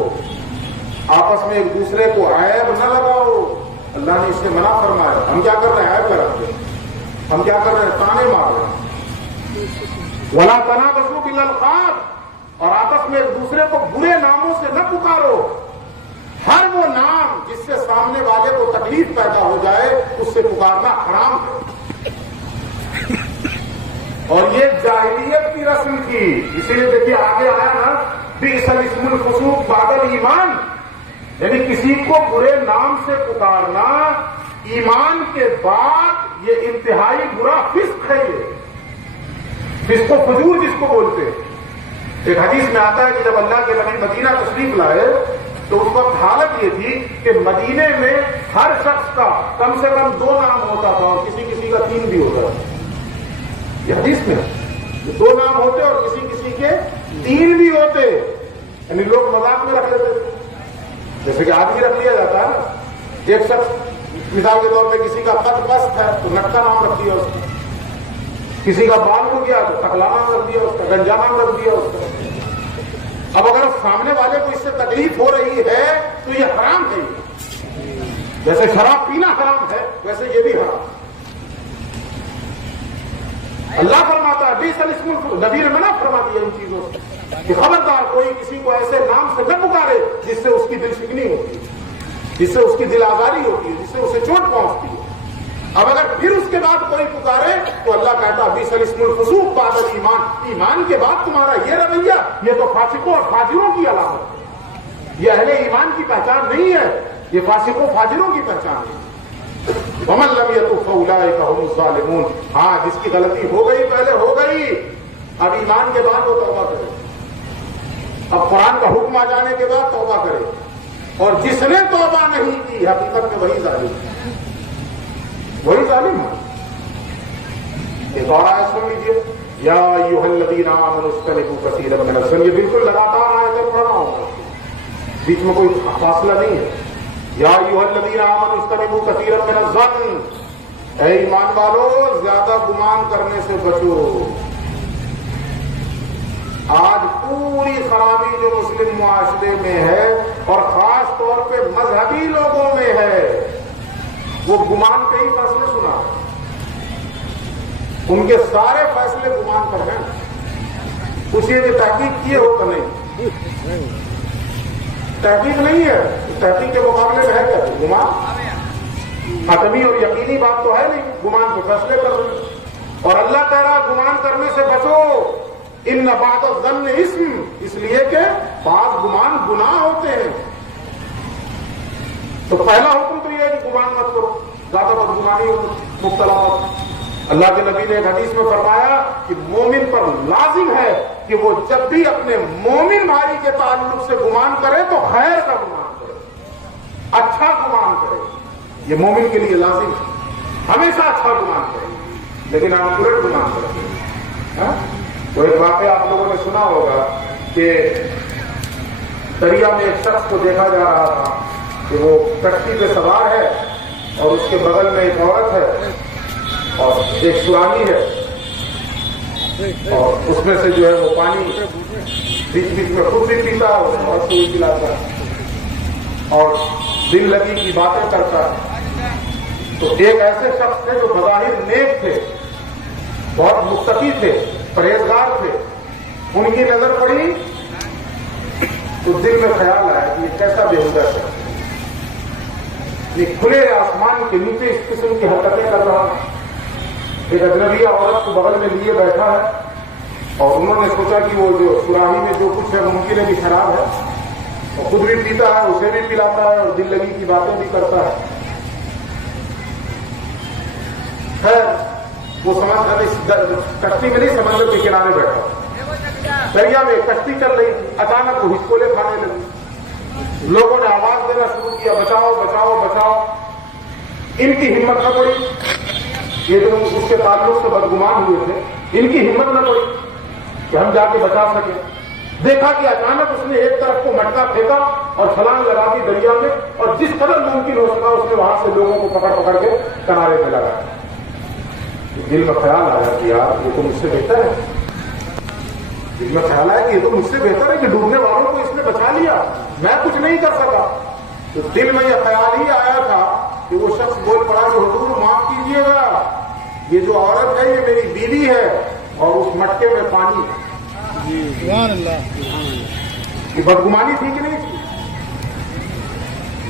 آپس میں ایک دوسرے کو عیب نہ لگاؤ۔ اللہ نے اس سے منع فرمایا۔ ہم کیا کر رہے ہیں؟ عیب لگاتے ہیں، ہم کیا کر رہے ہیں؟ تانے مار رہے ہیں۔ ولا تنابزوا بالالقاب، اور آپس میں ایک دوسرے کو برے ناموں سے نہ پکارو۔ ہر وہ نام جس سے سامنے والے کو تکلیف پیدا ہو جائے اس سے پکارنا حرام ہے، اور یہ جاہلیت کی رسم تھی۔ اسی لیے دیکھیے آگے آیا نا، بئس الاسم الفسوق بعد الایمان، یعنی کسی کو برے نام سے پکارنا ایمان کے بعد یہ انتہائی برا فسق ہے۔ یہ فسق و فجور جس کو بولتے ہیں۔ ایک حدیث میں آتا ہے کہ جب اللہ کے نبی مدینہ تشریف لائے تو اس وقت حالت یہ تھی کہ مدینے میں ہر شخص کا کم سے کم 2 نام ہوتا تھا، اور کسی کسی کا 3 بھی ہوتا تھا۔ یہ حدیث میں 2 نام ہوتے اور کسی کسی کے 3 بھی ہوتے، یعنی لوگ مذاق میں رکھ لیتے تھے، جیسے کہ آدمی رکھ لیا جاتا ہے۔ ایک شخص مثال کے طور پہ کسی کا قد پست ہے تو نٹکا نام رکھ دیا اس کا، کسی کا بال ہو گیا تو ٹکلا نام رکھ دیا اس کا، گنجا نام رکھ دیا اس کا۔ اب اگر سامنے والے کو اس سے تکلیف ہو رہی ہے تو یہ حرام ہے۔ جیسے شراب پینا حرام ہے ویسے یہ بھی حرام۔ اللہ فرماتا ہے بئس الاسم الفسوق، نبی نے منع فرما دیا ان چیزوں سے کہ خبردار کوئی کسی کو ایسے نام سے نہ پکارے جس سے اس کی دل شکنی ہوتی ہے، جس سے اس کی دل آزاری ہوتی ہے، جس سے اسے چوٹ پہنچتی ہے۔ اب اگر پھر اس کے بعد کوئی پکارے تو اللہ کہتا ہے بئس الاسم الفسوق بعد الایمان، ایمان کے بعد تمہارا یہ رویہ، یہ تو فاسقوں اور فاجروں کی علامت ہے، یہ اہل ایمان کی پہچان نہیں ہے، یہ فاسقوں فاجروں کی پہچان ہے۔ ومن لم يتب فاولئک هم الظالمون، ہاں جس کی غلطی ہو گئی پہلے ہو گئی، اب ایمان کے بعد وہ توبہ کرے، اب قرآن کا حکم آ جانے کے بعد توبہ کرے، اور جس نے توبہ نہیں کی حقیقت میں وہی ظالم ہے، وہی ظالم ہے۔ ایک اور آیت سن لیجیے، یا ایھا الذین آمنوا اجتنبوا کثیرا من الظن، یہ بالکل لگاتار آیتیں پڑھ رہا ہوں، بیچ میں کوئی فاصلہ نہیں ہے۔ یا ایھا الذین آمنوا اجتنبوا کثیرا من الظن، اے ایمان والو زیادہ گمان کرنے سے بچو۔ آج پوری خرابی جو مسلم معاشرے میں ہے اور خاص طور پہ مذہبی لوگوں میں ہے، وہ گمان کے ہی فیصلے سنا، ان کے سارے فیصلے گمان پر ہیں۔ پوچھئے کہ تحقیق کیے ہو تو نہیں، تحقیق نہیں ہے، تحقیق کے مقابلے میں ہے کیا؟ گمان، حتمی اور یقینی بات تو ہے نہیں، گمان کو فیصلے کر رہے ہیں۔ اور اللہ کہہ رہا گمان کرنے سے بچو، ان بعض الظن اسم، اس لیے کہ بعض گمان گناہ ہوتے ہیں۔ تو پہلا حکم تو یہ ہے کہ گمان مت کرو، زیادہ بدگمانی مبتلا ہو۔ اللہ کے نبی نے ایک حدیث میں فرمایا کہ مومن پر لازم ہے کہ وہ جب بھی اپنے مومن بھائی کے تعلق سے گمان کرے تو خیر کا گمان کرے، اچھا گمان کرے، یہ مومن کے لیے لازم ہے، ہمیشہ اچھا گمان کرے، لیکن آپ برے گمان کریں۔ تو ایک واقعہ آپ لوگوں نے سنا ہوگا کہ دریا میں ایک شخص کو دیکھا جا رہا تھا کہ وہ کشتی پہ سوار ہے اور اس کے بغل میں ایک عورت ہے اور ایک سرانی ہے، اور اس میں سے جو ہے وہ پانی بیچ بیچ میں خود بھی پیتا ہے اور عورت کو بھی پلاتا ہے اور دل لگی کی باتیں کرتا ہے۔ تو ایک ایسے شخص تھے جو بظاہر نیک تھے، بہت متقی تھے، پرہیزگار تھے، ان کی نظر پڑی تو دل میں خیال آیا کہ یہ کیسا بےہودہ شخص ہے، یہ کھلے آسمان کے نیچے اس قسم کی حرکتیں کر رہا ہے۔ ایک اجنبی عورت کو بغل میں لیے بیٹھا ہے اور انہوں نے سوچا کہ وہ جو سراہی میں جو کچھ ہے ممکن ہے کہ شراب ہے، وہ خود بھی پیتا ہے، اسے بھی پلاتا ہے اور دل لگی کی باتیں بھی کرتا ہے۔ خیر وہ کشتی میں نہیں، سمندر کے کنارے بیٹھا، دریا میں کشتی چل رہی، اچانک وہ ہچکولے کھانے لگی، لوگوں نے آواز دینا شروع کیا، بچاؤ بچاؤ بچاؤ۔ ان کی ہمت نہ پڑی، یہ جو اس کے تعلق سے بدگمان ہوئے تھے، ان کی ہمت نہ پڑی کہ ہم جا کے بچا سکیں۔ دیکھا کہ اچانک اس نے ایک طرف کو مٹکا پھینکا اور چھلانگ لگا دی دریا میں، اور جس قدر ممکن ہو سکا اس نے وہاں سے لوگوں کو پکڑ پکڑ کے کنارے پہ لگایا۔ دل میں خیال آیا کہ یار یہ تو مجھ سے بہتر ہے، دل میں خیال آیا کہ یہ تو مجھ سے بہتر ہے کہ ڈوبنے والوں کو اس نے بچا لیا، میں کچھ نہیں کر سکا۔ تو دل میں یہ خیال ہی آیا تھا کہ وہ شخص بول پڑا کہ حضور معاف کیجیے گا، یہ جو عورت ہے یہ میری بیوی ہے اور اس مٹکے میں پانی ہے۔ سبحان اللہ۔ یہ بدگمانی تھی کہ نہیں تھی؟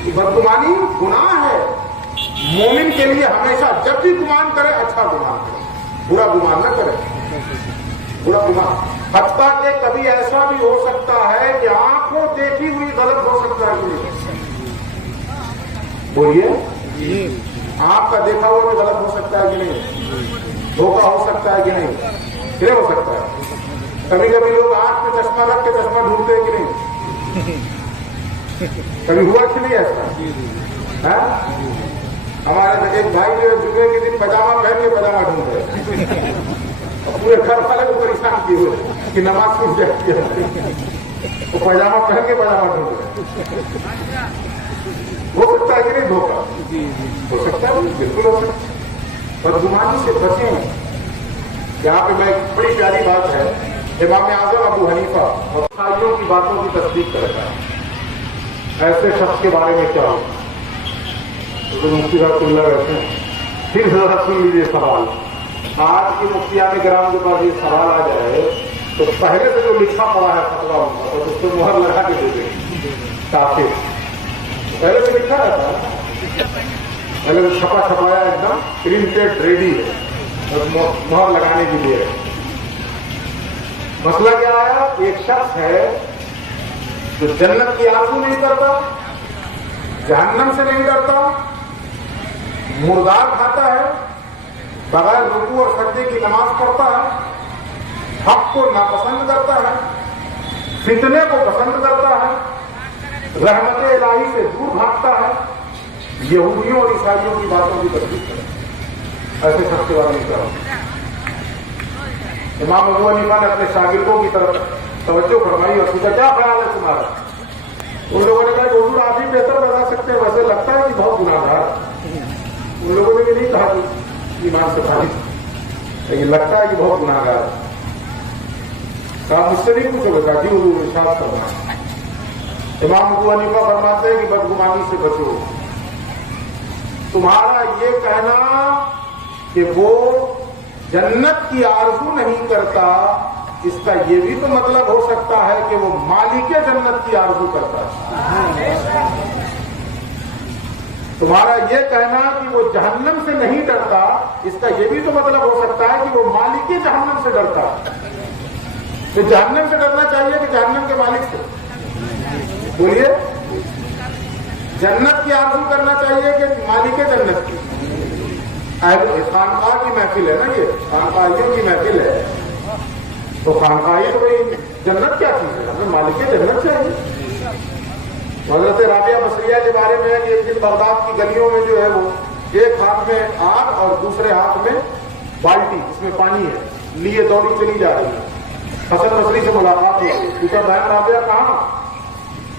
یہ بدگمانی گناہ ہے۔ مومن کے لیے ہمیشہ جب بھی گمان کرے اچھا گمان کرے، برا گمان نہ کرے، برا گمان۔ حتیٰ کہ کبھی ایسا بھی ہو سکتا ہے کہ آنکھوں دیکھی ہوئی غلط ہو سکتا ہے کہ نہیں؟ بولیے، آپ کا دیکھا ہوا بھی غلط ہو سکتا ہے کہ نہیں؟ دھوکہ ہو سکتا ہے کہ نہیں؟ پھر ہو سکتا ہے۔ کبھی کبھی لوگ آنکھ میں چشمہ رکھ کے چشمہ ڈھونڈتے ہیں کہ نہیں؟ کبھی ہوا کہ نہیں ایسا؟ ہمارے ایک بھائی جو جمعے کے دن پاجامہ پہن کے پاجامہ ڈھونڈ رہے، پورے گھر والے کو پریشان کیے ہوئے کہ نماز چھوٹ جاتی ہے، وہ پاجامہ پہن کے پاجامہ ڈھونڈ رہے۔ ہو سکتا ہے کہ نہیں دھوکہ؟ ہو سکتا ہے، بالکل ہو سکتا ہے۔ بدگمانی سے بچیں۔ یہاں پہ میں ایک بڑی پیاری بات ہے، امام اعظم ابو حنیفہ مسائلوں کی باتوں کی تصدیق کرتا ہے۔ ایسے شخص کے بارے میں کیا ہو؟ مفتی رحمۃ اللہ رہتے ہیں، پھر ذرا سن لیجیے سوال۔ آج کے مفتیان کرام کے پاس یہ سوال آ جائے تو پہلے سے جو لکھا پڑا ہے فتویٰ اور اس کو مہر لگا کے دے دیں تاکہ پہلے سے لکھا رہتا ہے، پہلے سے چھپا چھپایا ایک دم پرنٹڈ ریڈی ہے، مہر لگانے کے لیے۔ مسئلہ کیا آیا؟ ایک شخص ہے جو جنت کی آرزو نہیں کرتا، جہنم سے نہیں ڈرتا، مردار کھاتا ہے، بغیر رکوع اور سجدے کی نماز پڑھتا ہے، حق کو ناپسند کرتا ہے، فتنے کو پسند کرتا ہے، رحمت الہی سے دور بھاگتا ہے، یہودیوں اور عیسائیوں کی باتوں کی تصدیق کرتا ہے۔ ایسے شخص کے بارے میں کیا ہوگا؟ امام ابو حنیفہ نے اپنے شاگردوں کی طرف توجہ فرمائی اور پوچھا کیا خیال ہے تمہارا؟ ان لوگوں نے کہا کہ حضور آپ ہی بہتر بتا سکتے ہیں، ویسے لگتا ہے کہ بہت گناہگار۔ ان لوگوں نے بھی نہیں کہا کہ ایمان سے خالی، لیکن لگتا ہے کہ بہت گناہگار۔ کہا مجھ سے نہیں پوچھو گے؟ جی حضور ارشاد فرمائیں۔ امام ابو حنیفہ فرماتے ہیں کہ بدگمانی سے بچو۔ تمہارا یہ کہنا کہ وہ جنت کی آرزو نہیں کرتا، اس کا یہ بھی تو مطلب ہو سکتا ہے کہ وہ مالک جنت کی آرزو کرتا ہے۔ تمہارا یہ کہنا کہ وہ جہنم سے نہیں ڈرتا، اس کا یہ بھی تو مطلب ہو سکتا ہے کہ وہ مالک جہنم سے ڈرتا ہے۔ تو جہنم سے ڈرنا چاہیے کہ جہنم کے مالک سے؟ بولیے، جنت کی آرزو کرنا چاہیے کہ مالک جنت کی؟ خانقاہ کی محفل ہے نا، یہ خانقاہیوں کی محفل ہے، تو خانقاہی تو بھائی جنت کیا چیز ہے؟ ہمیں مالک جنت چاہیے۔ حضرت رابعہ بصریہ کے بارے میں ہے کہ ایک دن بغداد کی گلیوں میں جو ہے وہ ایک ہاتھ میں آگ اور دوسرے ہاتھ میں بالٹی جس میں پانی ہے لیے دوڑی چلی جا رہی ہے۔ حسن بصری سے ملاقات ہوئی، پوچھا بہن رابعہ کہاں؟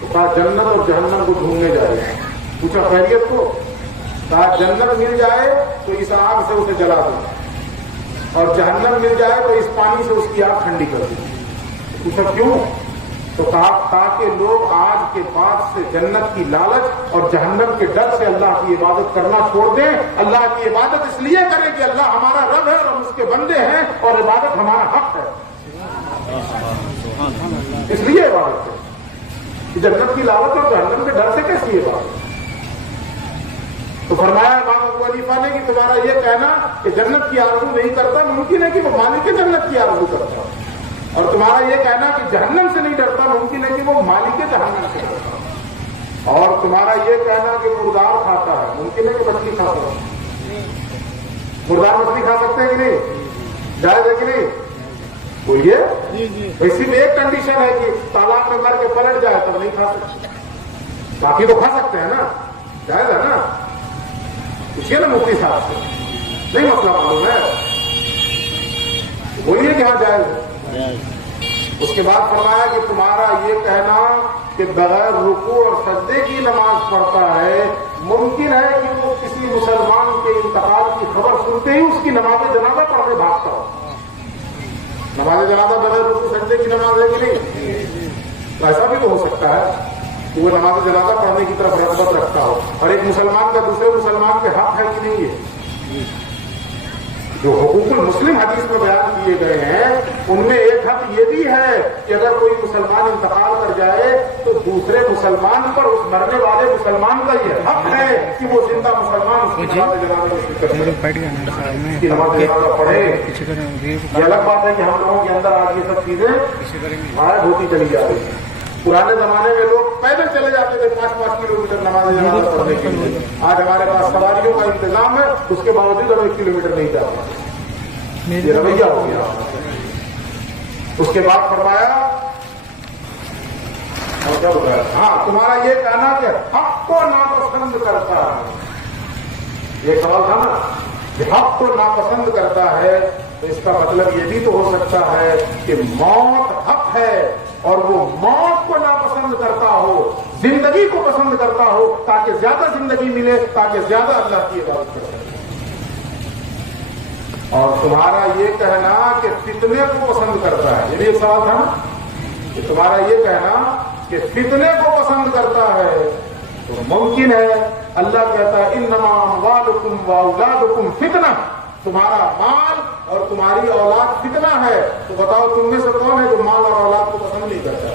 تو کہا جنت اور جہنم کو ڈھونڈنے جا رہے ہیں۔ پوچھا خیریت کو؟ کہا جنت مل جائے تو اس آگ سے اسے جلا دو، اور جہنم مل جائے تو اس پانی سے اس کی آگ ٹھنڈی کر دو۔ پوچھا کیوں؟ تو کہا تاکہ لوگ آج کے بعد سے جنت کی لالچ اور جہنم کے ڈر سے اللہ کی عبادت کرنا چھوڑ دیں۔ اللہ کی عبادت اس لیے کریں کہ اللہ ہمارا رب ہے اور ہم اس کے بندے ہیں اور عبادت ہمارا حق ہے، اس لیے عبادت ہے۔ جنت کی لالچ اور جہنم کے ڈر سے کیسی عبادت؟ تو فرمایا امام ابو حنیفہ نے کہ تمہارا یہ کہنا کہ جنت کی آرزو نہیں کرتا، ممکن ہے کہ وہ مالک جنت کی آرزو کرتا، اور تمہارا یہ کہنا کہ جہنم سے نہیں ڈرتا، ممکن ہے کہ وہ مالک جہنم سے ڈرتا، اور تمہارا یہ کہنا کہ مردار کھاتا ہے، ممکن ہے کہ مچھلی کھاتا ہے۔ مردار مچھلی کھا سکتے ہیں کہ نہیں؟ جائز ہے کہ نہیں؟ بولیے۔ صرف ایک کنڈیشن ہے کہ تالاب میں مر کے پلٹ جائے تب نہیں کھا سکتے، باقی تو کھا سکتے ہیں نا، جائز ہے نا۔ پوچھیے نا مفتی صاحب سے، نہیں مسئلہ معلوم ہے، بولیے کہاں جائز ہے۔ اس کے بعد فرمایا کہ تمہارا یہ کہنا کہ بغیر رکوع اور سجدے کی نماز پڑھتا ہے، ممکن ہے کہ وہ کسی مسلمان کے انتقال کی خبر سنتے ہی اس کی نماز جنازہ پڑھنے بھاگتا ہو۔ نماز جنازہ بغیر رکوع سجدے کی نماز ہے کہ نہیں؟ تو ایسا بھی تو ہو سکتا ہے کہ وہ نماز جنازہ پڑھنے کی طرف رغبت رکھتا ہو، اور ایک مسلمان کا دوسرے مسلمان کے حق ہے کہ نہیں ہے؟ جو حقوق المسلم حدیث میں بیان کیے گئے ہیں ان میں ایک حق یہ بھی ہے کہ اگر کوئی مسلمان انتقال کر جائے تو دوسرے مسلمان پر اس مرنے والے مسلمان کا یہ حق ہے کہ وہ زندہ مسلمان اس کی نماز جنازہ میں شرکت کرے، اس کی نماز جنازہ پڑھے۔ یہ الگ بات ہے کہ ہم لوگوں کے اندر آج یہ سب چیزیں غائب ہوتی چلی جا رہی ہیں۔ پرانے زمانے میں لوگ پیدل چلے جاتے تھے 5-5 کلومیٹر نماز جنازہ پڑھنے کے لیے، آج ہمارے پاس سواریوں کا انتظام ہے، اس کے باوجود ہم 1 کلومیٹر نہیں جا پاتے، یہ رویہ ہو گیا۔ اس کے بعد فرمایا اور کیا بتایا، ہاں تمہارا یہ کہنا کہ حق کو ناپسند کرتا ہے، یہ سوال تھا نا کہ حق کو ناپسند کرتا ہے، تو اس کا مطلب یہ بھی تو ہو سکتا ہے کہ موت حق ہے اور وہ موت کو ناپسند کرتا ہو، زندگی کو پسند کرتا ہو تاکہ زیادہ زندگی ملے، تاکہ زیادہ اللہ کی عبادت کر سکے۔ اور تمہارا یہ کہنا کہ فتنے کو پسند کرتا ہے، یہ بھی ایک سوال تھا نا کہ تمہارا یہ کہنا کہ فتنے کو پسند کرتا ہے، تو ممکن ہے اللہ کہتا ہے انما اموالکم واولادکم فتنہ، تمہارا مال اور تمہاری اولاد فتنہ ہے۔ تو بتاؤ تم میں سے کون ہے جو مال اور اولاد کو پسند نہیں کرتا؟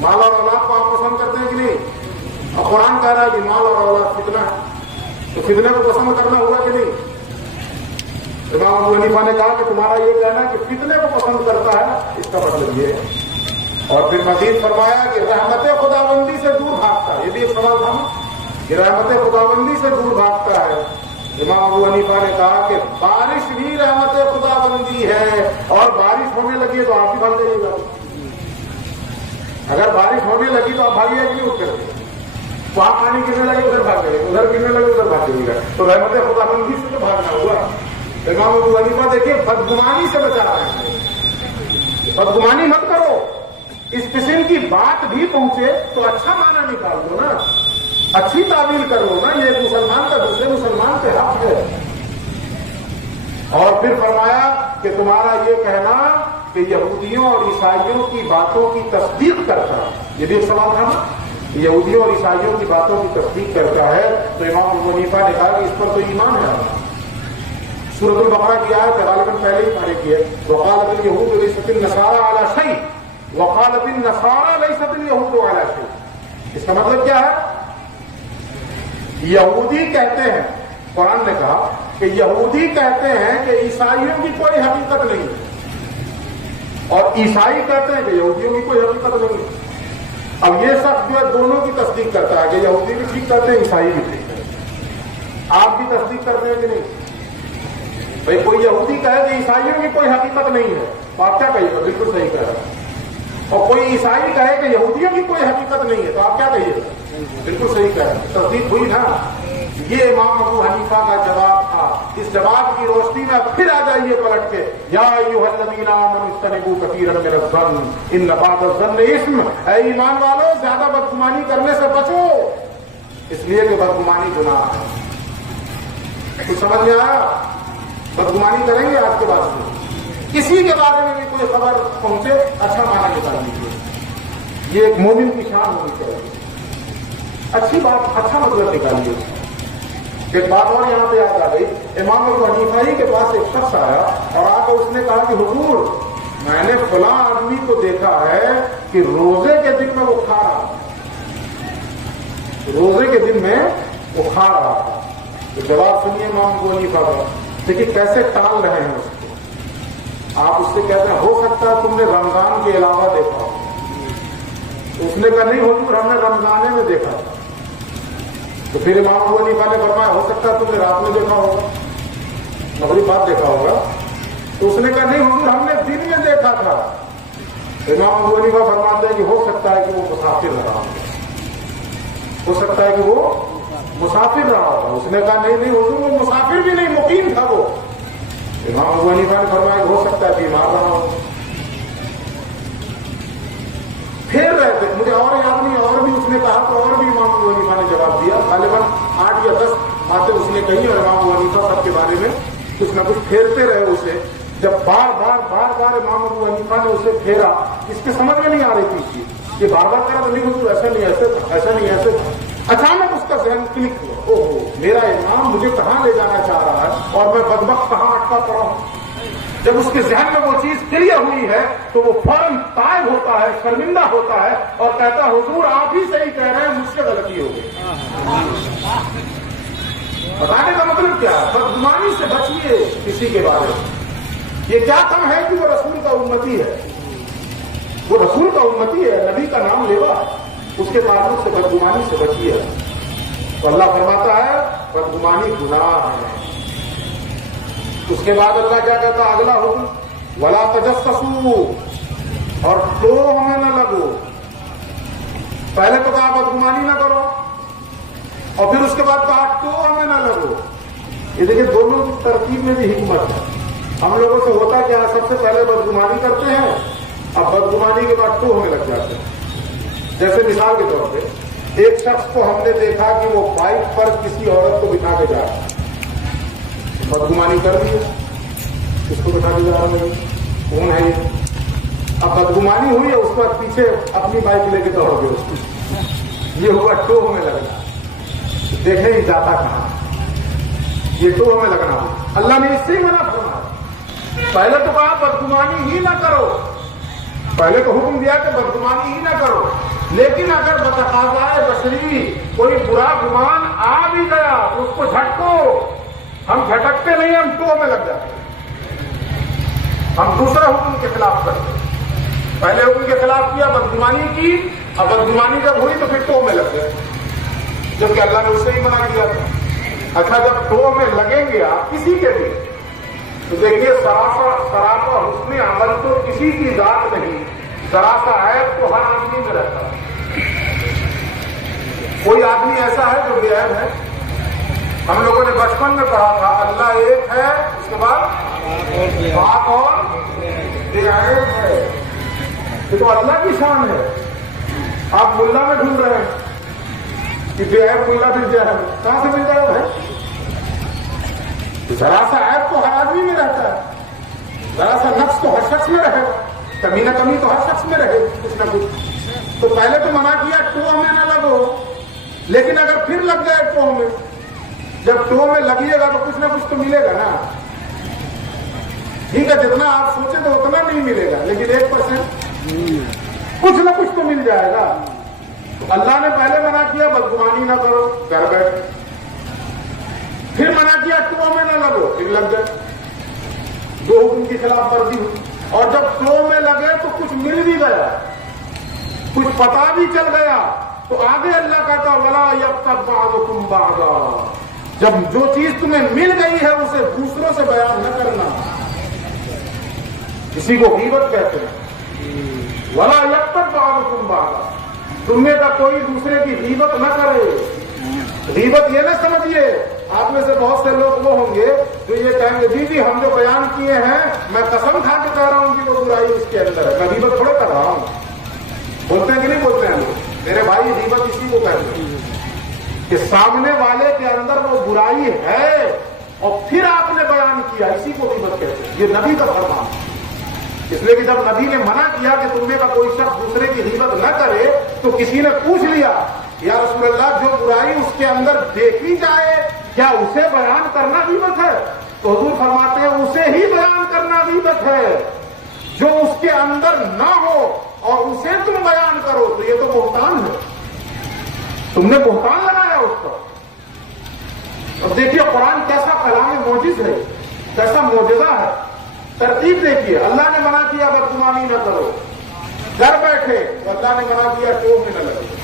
مال اور اولاد کو آپ پسند کرتے ہیں کہ نہیں؟ اور قرآن کہہ رہا ہے کہ مال اور اولاد فتنہ ہے، تو فتنے کو پسند کرنا ہوگا کہ نہیں؟ امام ابو حنیفہ نے کہا کہ تمہارا یہ کہنا کہ فتنے کو پسند کرتا ہے، اس کا مطلب یہ ہے۔ اور پھر مزید فرمایا کہ رحمت خداوندی سے دور بھاگتا ہے، یہ بھی ایک سوال تھا کہ رحمت خداوندی سے دور بھاگتا ہے۔ امام ابو حنیفہ نے کہا کہ بارش بھی رحمت خداوندی ہے، اور بارش ہونے لگی تو آپ بھی بھاگ جائیے گا۔ اگر بارش ہونے لگی تو آپ بھاگیے کہ نہیں اٹھ کر کے، وہاں پانی گرنے لگے ادھر بھاگ جائیے، ادھر گرنے لگے ادھر بھاگ جائیے گا، تو رحمت خداوندی سے تو بھاگنا ہوا۔ امام ابو حنیفہ دیکھیے بدگمانی سے بچا رہے ہیں، بدگمانی مت کرو، اس قسم کی بات بھی پہنچے تو اچھا معنی نکال دو نا، اچھی تعبیر کر لو نا، یہ مسلمان کا دوسرے مسلمان کے حق ہے۔ اور پھر فرمایا کہ تمہارا یہ کہنا کہ یہودیوں اور عیسائیوں کی باتوں کی تصدیق کرتا ہے، یہ بھی ایک سوال تھا نا، یہودیوں اور عیسائیوں کی باتوں کی تصدیق کرتا ہے، تو امام ابو حنیفہ نے کہا کہ اس پر تو ایمان ہے۔ سورۃ البقرہ کی آیت غالباً پہلے ہی پڑھی کی ہے، وقالت اليهود ليست النصارى على شيء وقالت النصارى ليست اليهود على شيء۔ اس کا مطلب کیا ہے؟ یہودی کہتے ہیں، قرآن نے کہا کہ یہودی کہتے ہیں کہ عیسائیوں کی کوئی حقیقت نہیں ہے، اور عیسائی کہتے ہیں کہ یہودیوں کی کوئی حقیقت نہیں ہے۔ اب یہ سب جو ہے دونوں کی تصدیق کرتا ہے کہ یہودی بھی ٹھیک کرتے ہیں، عیسائی بھی ٹھیک کرتے ہیں۔ آپ بھی تصدیق کرتے ہیں کہ نہیں؟ بھائی کوئی یہودی کہے کہ عیسائیوں کی کوئی حقیقت نہیں ہے تو آپ کیا کہیے گا؟ بالکل صحیح کہہ رہا ہے۔ اور کوئی عیسائی کہے کہ یہودیوں کی کوئی حقیقت نہیں ہے تو آپ کیا کہیے گا؟ بالکل صحیح کہہ رہے ہیں۔ تصدیق ہوئی نا؟ یہ امام ابو حنیفہ کا جواب تھا۔ اس جواب کی روشنی میں پھر آ جائیے پلٹ کے، یا ایھا الذین آمنوا اجتنبوا کثیرا من الظن ان بعض الظن اثم، اے ایمان والو زیادہ بدگمانی کرنے سے بچو، اس لیے کہ بدگمانی گناہ ہے۔ کچھ سمجھ میں آیا؟ بدگمانی کریں گے آج کے بعد سے، کسی کے بارے میں بھی کوئی خبر پہنچے اچھا معنی نکال لیجیے، یہ ایک مومن کی شان ہونی چاہیے، اچھی بات اچھا مطلب نکالیے۔ ایک بات اور یہاں پہ یاد آ گئی، امام ابو حنیفہ کے پاس ایک شخص آیا اور آ کر اس نے کہا کہ حضور میں نے فلاں آدمی کو دیکھا ہے کہ روزے کے دن میں وہ کھا رہا تھا، روزے کے دن میں وہ کھا رہا تھا۔ تو جواب سنیے امام ابو حنیفہ کا، دیکھیے کیسے ٹال رہے ہیں اس کو۔ آپ اس سے کہتے ہیں ہو سکتا ہے تم نے رمضان کے علاوہ دیکھا ہو، اس نے کہا نہیں حضور ہم نے رمضانے میں دیکھا تھا۔ تو پھر امام ابو حنیفہ نے فرمایا ہو سکتا ہے تم نے رات میں دیکھا ہوگا، مغرب بعد دیکھا ہوگا۔ تو اس نے کہا نہیں حضور ہم نے دن میں دیکھا تھا۔ امام ابو حنیفہ فرماتے ہیں کہ ہو سکتا ہے کہ وہ مسافر رہا، ہو سکتا ہے کہ وہ مسافر رہا ہوگا. اس نے کہا نہیں حضور وہ مسافر بھی نہیں مقیم تھا وہ. امام ابو حنیفہ نے فرمایا ہو سکتا ہے بیمار رہا ہو. پھر رہے تھے مجھے اور یاد نہیں اور بھی اس نے کہا تو اور بھی امام ابو حنیفہ نے جواب دیا. غالباً 8 یا 10 باتیں اس نے کہی اور امام ابو حنیفہ سب کے بارے میں کچھ نہ کچھ پھیرتے رہے اسے. جب بار بار امام ابو حنیفہ نے اسے پھیرا اس کے سمجھ میں نہیں آ رہی تھی یہ بار بار کرا تو نہیں حضور ایسا نہیں ایسے تھا ایسا نہیں ایسے تھا. اچانک اس کا ذہن کلک ہوا اوہ میرا امام مجھے کہاں لے جانا چاہ رہا ہے اور میں بدبخت کہاں اٹکا پڑا ہوں. جب اس کے ذہن میں وہ چیز کلیئر ہوئی ہے تو وہ فوراً تائب ہوتا ہے شرمندہ ہوتا ہے اور کہتا ہے حضور آپ ہی صحیح کہہ رہے ہیں مجھ سے غلطی ہو گئی. بتانے کا مطلب کیا ہے بدگمانی سے بچیے کسی کے بارے میں. یہ کیا کم ہے کہ وہ رسول کا امتی ہے وہ رسول کا امتی ہے نبی کا نام لیوا اس کے تعلق سے بدگمانی سے بچیے. تو اللہ فرماتا ہے بدگمانی گناہ ہے. اس کے بعد اللہ کیا کہتا ہے اگلا حکم ولا تجسسوا اور تو ہمیں نہ لگو. پہلے تو کہا بدگمانی نہ کرو اور پھر اس کے بعد کہا تو ہمیں نہ لگو. یہ دیکھیں دونوں ترتیب میں بھی حکمت ہے. ہم لوگوں سے ہوتا کیا سب سے پہلے بدگمانی کرتے ہیں اب بدگمانی کے بعد تو ہمیں لگ جاتے ہیں. جیسے مثال کے طور پہ ایک شخص کو ہم نے دیکھا کہ وہ بائک پر کسی عورت کو بٹھا کے جا رہا ہے. بدگمانی کر دی اس کو بٹھا کے جا رہا ہے کون ہے یہ. اب بدگمانی ہوئی ہے اس کے بعد پیچھے اپنی بائک لے کے دوڑ گئے اس کو. یہ ہوا ٹو ہمیں لگنا. دیکھیں یہ جاتا کہاں یہ ٹو ہمیں لگنا. اللہ نے اس سے ہی منع فرمایا. پہلے تو کہا بدگمانی ہی نہ کرو. پہلے تو حکم دیا کہ بدگمانی ہی نہ کرو لیکن اگر بتقاضائے بشری کوئی برا گمان آ بھی گیا تو اس کو جھٹکو. ہم جھٹکتے نہیں ہم ٹو میں لگ جاتے. ہم دوسرا حکم کے خلاف کرتے. پہلے حکم کے خلاف کیا بدگمانی کی اب بدگمانی جب ہوئی تو پھر ٹو میں لگ گئے جبکہ اللہ نے اسے ہی منع کیا تھا. اچھا جب ٹو میں لگیں گے آپ کسی کے بھی تو دیکھیے سراپا حسن عمل تو کسی کی ذات نہیں ذرا سا عیب تو ہر آدمی میں رہتا ہے. کوئی آدمی ایسا ہے جو بے عیب ہے. ہم لوگوں نے بچپن میں پڑھا تھا اللہ ایک ہے اس کے بعد پاک اور بے عیب ہے. یہ تو اللہ کی شان ہے. آپ ملا میں ڈھونڈ رہے ہیں کہ بے عیب ملا مل جائے کہاں سے مل جائے بھائی. ذرا سا عیب تو ہر آدمی میں رہتا ہے. ذرا سا نقص تو ہر شخص میں رہے گا. کمی نہ کمی تو ہر شخص میں رہے کچھ نہ کچھ. تو پہلے تو منع کیا ٹو میں نہ لگو لیکن اگر پھر لگ جائے ٹو میں جب ٹو میں لگیے گا تو کچھ نہ کچھ تو ملے گا نا. ٹھیک ہے جتنا آپ سوچیں تو اتنا نہیں ملے گا لیکن 1% کچھ نہ کچھ تو مل جائے گا. تو اللہ نے پہلے منع کیا بدگمانی نہ کرو گھر بیٹھ. پھر منع کیا ٹو میں نہ لگو پھر لگ گئے. دو حکم کی خلاف ورزی ہوئی اور جب ٹو میں لگے تو کچھ مل بھی گیا کچھ پتا بھی چل گیا تو آگے اللہ کہتا ولا یغتب بعضکم بعضا. جب جو چیز تمہیں مل گئی ہے اسے دوسروں سے بیان نہ کرنا. اسی کو غیبت کہتے ہیں. ولا یغتب بعضکم بعضا. تم میں کا کوئی دوسرے کی غیبت نہ کرے. غیبت یہ نہ سمجھیے آپ میں سے بہت سے لوگ وہ ہوں گے جو یہ کہیں گے جی ہم جو بیان کیے ہیں میں قسم کھا کے کہہ رہا ہوں کہ وہ برائی اس کے اندر ہے. میں غیبت تھوڑے کر رہا ہوں. بولتے ہیں کہ نہیں بولتے ہیں لوگ. میرے بھائی غیبت اسی کو کہتے ہیں کہ سامنے والے کے اندر وہ برائی ہے اور پھر آپ نے بیان کیا اسی کو غیبت کہتے ہیں. یہ نبی کا فرمان ہے. اس لیے کہ جب نبی نے منع کیا کہ تم میں کا کوئی شخص دوسرے کی غیبت نہ کرے تو کسی نے پوچھ لیا یا رسول اللہ جو برائی اس کے اندر دیکھی جائے کیا اسے بیان کرنا غیبت ہے. تو حضور فرماتے ہیں اسے ہی بیان کرنا غیبت ہے. جو اس کے اندر نہ ہو اور اسے تم بیان کرو تو یہ تو بہتان ہے. تم نے بہتان لگایا اس کو. اب دیکھیے قرآن کیسا کلام معجز ہے کیسا معجزہ ہے. ترتیب دیکھیے اللہ نے منع کیا بدگمانی نہ کرو گھر بیٹھے تو اللہ نے منع کیا ٹو میں نہ لگے.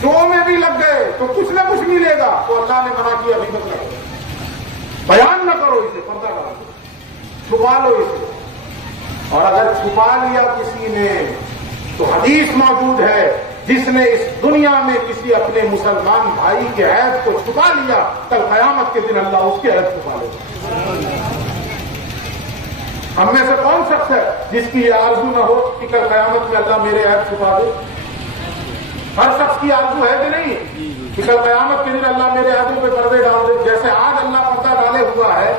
ٹو میں بھی لگ گئے تو کچھ نہ کچھ ملے گا تو اللہ نے منع کیا غیبت نہ کرو. بیان نہ کرو اسے پردہ کرو چھپا لو اسے. اور اگر چھپا لیا کسی نے تو حدیث موجود ہے جس نے اس دنیا میں کسی اپنے مسلمان بھائی کے عیب کو چھپا لیا، کل قیامت کے دن اللہ اس کے عیب چھپا لے گا۔ ہم میں سے کون شخص ہے جس کی یہ آرزو نہ ہو کہ کل قیامت میں اللہ میرے عیب چھپا دے؟ ہر شخص کی آرزو ہے کہ نہیں کہ کل قیامت کے دن اللہ میرے عیبوں پہ پردے ڈال دے؟ جیسے آج اللہ پردہ ڈالے ہوا ہے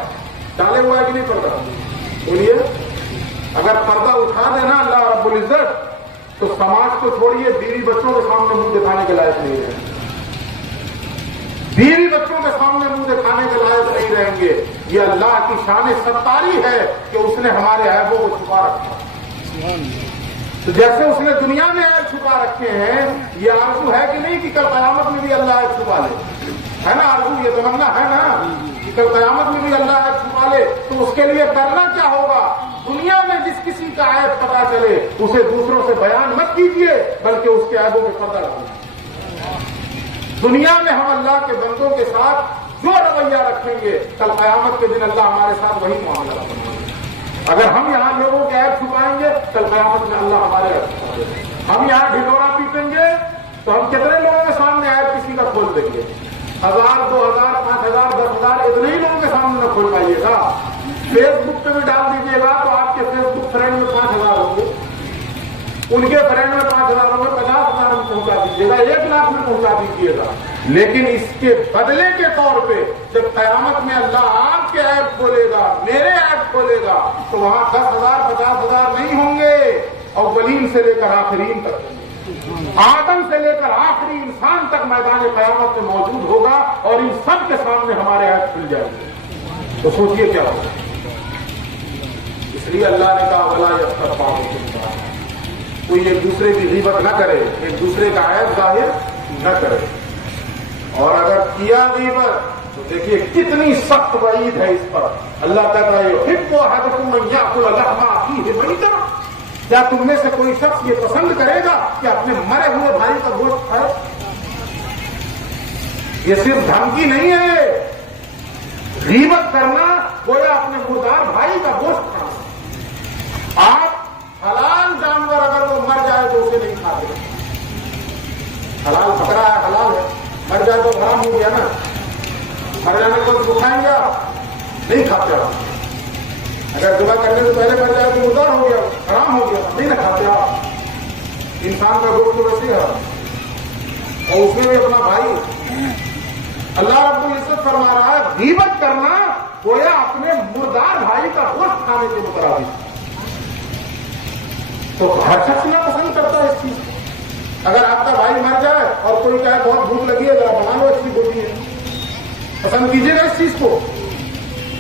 کہ نہیں پردہ؟ بولیے، اگر پردہ اٹھا دینا اللہ رب العزت تو سماج کو چھوڑیے، بیوی بچوں کے سامنے منہ دکھانے کے لائق نہیں رہیں گے، بیوی بچوں کے سامنے منہ دکھانے کے لائق نہیں رہیں گے۔ یہ اللہ کی شان ستاری ہے کہ اس نے ہمارے عیبوں کو چھپا رکھا۔ تو جیسے اس نے دنیا میں عیب چھپا رکھے ہیں، یہ آرزو ہے کہ نہیں کہ کل قیامت میں بھی اللہ عیب چھپا لے؟ ہے نا آرزو، یہ تمنا ہے نا کہ کل قیامت میں بھی اللہ عیب چھپا لے؟ تو اس کے لیے کرنا کیا ہوگا؟ دنیا میں جس کسی کا عیب پتا چلے اسے دوسروں سے بیان مت کیجیے، بلکہ اس کے عیبوں پہ پردہ ڈالیے۔ دنیا میں ہم اللہ کے بندوں کے ساتھ جو رویہ رکھیں گے، کل قیامت کے دن اللہ ہمارے ساتھ وہی معاملہ کرے گا۔ اگر ہم یہاں لوگوں کے عیب چھپائیں گے، کل قیامت میں اللہ ہمارے عیب چھپا دے گا۔ ہم یہاں ڈھنڈورا پیٹیں گے تو ہم کتنے لوگوں کے سامنے عیب کسی کا کھول دیں گے؟ 1000 2000 5000 10,000 اتنے ہی لوگوں کے سامنے نہ کھول پائیے گا۔ فیس بک پہ بھی ڈال دیجیے گا تو آپ کے فیس بک فرینڈ میں 5000 ہوں گے، ان کے فرینڈ میں 5000 ہوں گے، 50,000 میں پہنچا دیجیے گا، 1,00,000 میں پہنچا دیجیے گا۔ لیکن اس کے بدلے کے طور پہ جب قیامت میں اللہ آپ کے عیب کھولے گا، میرے عیب کھولے گا، تو وہاں 10,000 50,000 نہیں ہوں گے، اولین سے لے کر آخرین تک، آدم سے لے کر آخری انسان تک میدان قیامت میں موجود ہوگا، اور ان سب کے سامنے ہمارے عیب کھل جائیں گے۔ تو سوچئے کیا ہوگا؟ اس لیے اللہ نے کہا وَلَا يَغْتَبْ بَعْضُكُمْ، کوئی ایک دوسرے کی غیبت نہ کرے، ایک دوسرے کا عیب ظاہر نہ کرے، اور اگر کیا غیبت تو دیکھیے کتنی سخت وعید ہے اس پر۔ اللہ کہتا ہے يُحِبُّ أَحَدُكُمْ أَن يَأْكُلَ لَحْمَ أَخِيهِ مَيْتًا، کیا تم میں سے کوئی شخص یہ پسند کرے گا کہ اپنے مرے ہوئے بھائی کا گوشت کھائے؟ یہ صرف دھمکی نہیں ہے، غیبت کرنا گویا اپنے مردار بھائی کا گوشت کھانا۔ آپ حلال جانور اگر وہ مر جائے تو اسے نہیں کھاتے، حلال بکرا ہے، حلال ہے، مر جائے تو حرام ہو گیا نا، مر جانے کو تو کھائیں گے آپ؟ نہیں کھاتے آپ۔ اگر دعا کرنے سے پہلے مر جائے تو مردار ہو گیا، حرام ہو گیا، نہیں نہ کھاتے آپ۔ انسان کا گوشت تو ویسے ہے، اور اس میں بھی اپنا بھائی۔ اللہ رب العزت فرما رہا ہے غیبت کرنا گویا اپنے مردار بھائی کا گوشت کھانے کے مطابق۔ تو ہر شخص نہ پسند کرتا ہے اس چیز کو۔ اگر آپ کا بھائی مر جائے اور کوئی کہے بہت بھوک لگی ہے ذرا بنا لو اچھی بولی ہے، پسند کیجیے گا اس چیز کو،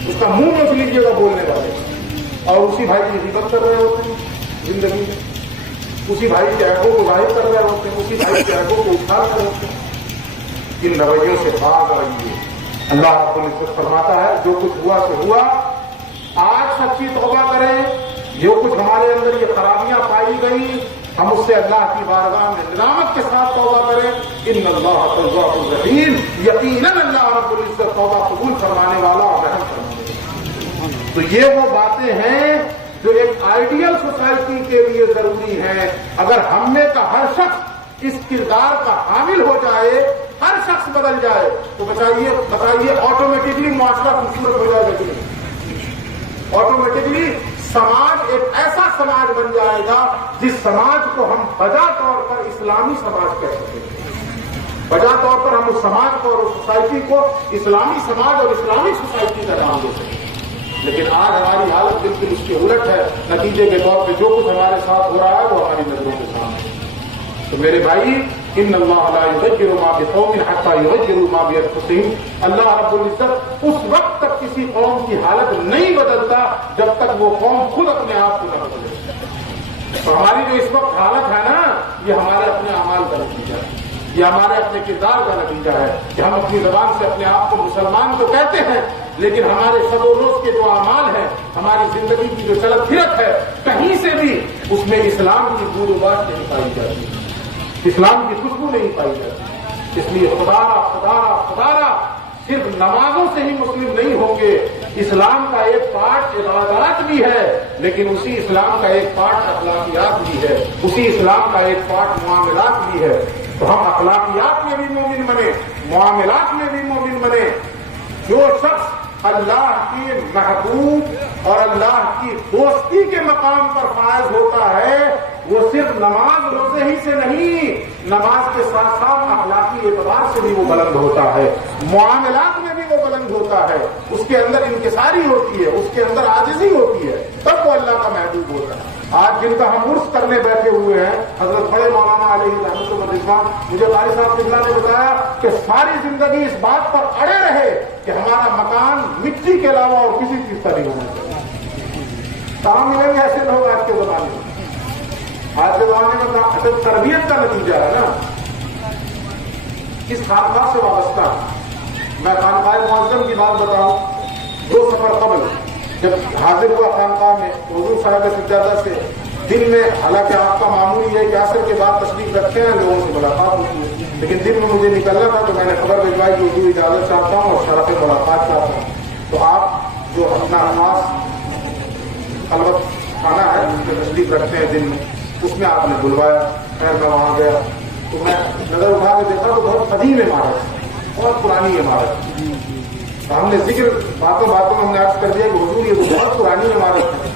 اس کا منہ نوچ لیجیے گا بولنے والے، اور اسی بھائی کی غیبت کر رہے ہوتے ہیں زندگی میں، اسی بھائی کے عیبوں کو ظاہر کر رہے ہوتے ہیں، اسی بھائی کے عیبوں کو اٹھا رہے ہوتے ہیں۔ ان رویوں سے باز آئیے۔ اللہ رب العزت فرماتا ہے جو کچھ ہوا سو ہوا، آج سچی توبہ کریں، جو کچھ ہمارے اندر یہ خرابیاں پائی گئی ہم اس سے اللہ کی بارگاہ میں ندامت کے ساتھ توبہ کریں۔ ان اللہ تواب الرحیم، یقیناً اللہ رب العزت توبہ قبول فرمانے والا اور رحم کرنے والا۔ تو یہ وہ باتیں ہیں جو ایک آئیڈیل سوسائٹی کے لیے ضروری ہیں۔ اگر ہم میں کا ہر شخص اس کردار کا حامل ہو جائے، ہر شخص بدل جائے، تو بتائیے آٹومیٹکلی معاشرہ خوبصورت ہو جائے گا کہ نہیں؟ آٹومیٹکلی سماج ایک ایسا سماج بن جائے گا جس سماج کو ہم بجا طور پر اسلامی سماج کہہ سکتے ہیں۔ بجا طور پر ہم اس سماج کو اور اس سوسائٹی کو اسلامی سماج اور اسلامی سوسائٹی کا نام دے سکتے ہیں۔ لیکن آج ہماری حالت بالکل اس کے الٹ ہے۔ نتیجے کے طور پہ جو کچھ ہمارے ساتھ ہو رہا ہے وہ ہماری نظروں کے سامنے ہے۔ تو میرے بھائی، ان اللہ لا یغیر ما بقوم حتی یغیروا ما بانفسہم، اللہ رب العزت اس وقت تک کسی قوم کی حالت نہیں بدلتا جب تک وہ قوم خود اپنے آپ کو نہ بدلے۔ تو ہماری جو اس وقت حالت ہے نا، یہ ہمارے اپنے اعمال کا نتیجہ ہے، یہ ہمارے اپنے کردار کا نتیجہ ہے کہ ہم اپنی زبان سے اپنے آپ کو مسلمان تو کہتے ہیں، لیکن ہمارے شب و روز کے جو اعمال ہیں، ہماری زندگی کی جو چلت پھرت ہے، کہیں سے بھی اس میں اسلام کی بو و باش نہیں پائی جاتی، اسلام کی خوشبو نہیں پائی جاتی۔ اس لیے خدا را صرف نمازوں سے ہی مسلم نہیں ہوں گے. اسلام کا ایک پارٹ عبادات بھی ہے، لیکن اسی اسلام کا ایک پارٹ اخلاقیات بھی ہے، اسی اسلام کا ایک پارٹ معاملات بھی ہے. تو ہم اخلاقیات میں بھی مومن بنے، معاملات میں بھی مومن بنے. جو شخص اللہ کی محبوب اور اللہ کی دوستی کے مقام پر فائز ہوتا ہے، وہ صرف نماز روزے ہی سے نہیں، نماز کے ساتھ ساتھ اخلاقی اعتبار سے بھی وہ بلند ہوتا ہے، معاملات میں بھی وہ بلند ہوتا ہے. اس کے اندر انکساری ہوتی ہے، اس کے اندر عاجزی ہوتی ہے، تب وہ اللہ کا محبوب ہوتا ہے. آج جن کا ہم عرس کرنے بیٹھے ہوئے ہیں، حضرت بڑے مولانا علیہ رحمۃ اللہ، مجھے قاری صاحب قبلہ نے بتایا کہ ساری زندگی اس بات پر اڑے رہے کہ ہمارا مکان مٹی کے علاوہ اور کسی چیز کا نہیں ہونا چاہیے. کہاں ملیں گے ایسے لوگ آج کے زمانے میں؟ آج کے زمانے میں تربیت کا نتیجہ ہے نا. اس خانقاہ سے وابستہ میں خانقاہ معظم کی بات بتاؤں. 2 سفر قبل جب حاضر ہوا خانقاہ میں، حضور صاحب سجادہ سے دن میں، حالانکہ آپ کا معمول یہ ہے کہ عصر کے بعد تشریف رکھتے ہیں، لوگوں سے ملاقات ہوتی ہے، لیکن دن میں مجھے نکلنا تھا تو میں نے خبر بھجوائی کہ حضور اجازت چاہتا ہوں اور شرف ملاقات چاہتا ہوں. تو آپ جو اپنا خاص خلوت خانہ ہے اس میں تشریف رکھتے ہیں دن میں، اس میں آپ نے بلوایا. خیر میں وہاں گیا تو میں نظر اٹھا کے دیکھا تو بہت قدیم عمارت ہے، بہت پرانی عمارت. ہم نے ذکر باتوں میں ہم نے عرض کر دیا کہ حضور یہ تو بہت پرانی عمارت ہے،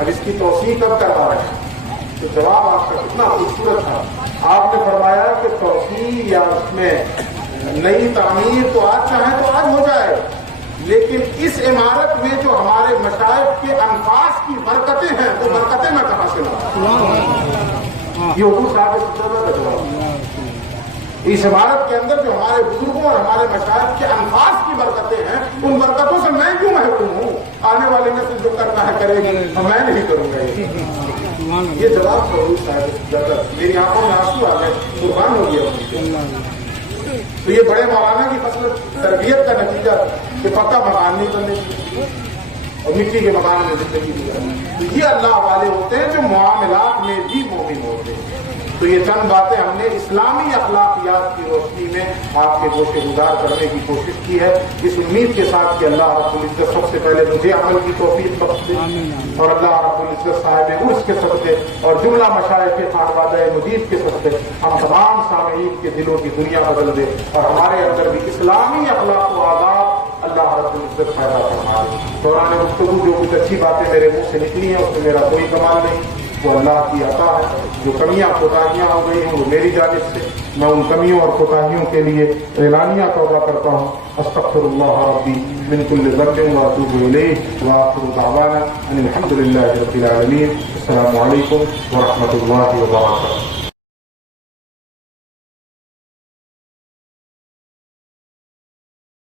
اب اس کی توسیع کب کروا رہے ہیں؟ تو جواب آپ کا کتنا خوبصورت تھا. آپ نے فرمایا کہ توسیع یا اس میں نئی تعمیر تو آج چاہیں تو آج ہو جائے، لیکن اس عمارت میں جو ہمارے مشائخ کے انفاس کی برکتیں ہیں، وہ برکتیں میں کہاں سے لاؤں؟ یہ حضور صاحب کا جواب. اس عمارت کے اندر جو ہمارے بزرگوں اور ہمارے مشائخ کے انفاس کی برکتیں ہیں، ان برکتوں سے میں کیوں محروم ہوں؟ آنے والی نسل جو کرنا ہے کرے گی، میں نہیں کروں گا. یہ جواب حضور صاحب میری آنکھوں میں آنسو آ گئے، قربان ہو گیا. تو یہ بڑے مولانا کی فصل تربیت کا نتیجہ کہ پکا مکان نہیں بننے چاہیے اور مٹی کے مکان میں زندگی گزارنا. تو یہ اللہ والے ہوتے ہیں جو معاملات میں بھی مومن ہوتے ہیں. تو یہ چند باتیں ہم نے اسلامی اخلاقیات کی روشنی میں آپ کے گوشے گزار کرنے کی کوشش کی ہے، اس امید کے ساتھ کہ اللہ رب العزت سب سے پہلے مجھے عمل کی توفیق بخش دے، اور اللہ رب العزت صاحب عرس کے صدقے اور جملہ مشائخ خانوادہ مجید کے صدقے ہم تمام سامعین کے دلوں کی دنیا بدل دے، اور ہمارے اندر بھی اسلامی اخلاق و آداب اللہ رب العزت پیدا فرمائے. دوران گفتگو جو کچھ اچھی باتیں میرے منہ سے نکلی ہیں اس میں میرا کوئی کمال نہیں، وہ اللہ کی عطا ہے. جو کمیاں کوتاہیاں ہو گئی ہیں وہ میری جانب سے، میں ان کمیوں اور کوتاہیوں کے لیے اعلانیہ توبہ کرتا ہوں. استغفر اللہ ربی من کل ذنب واتوب الیہ وآخر دعوانا ان الحمد للہ رب العالمین. السلام علیکم ورحمۃ اللہ وبرکاتہ.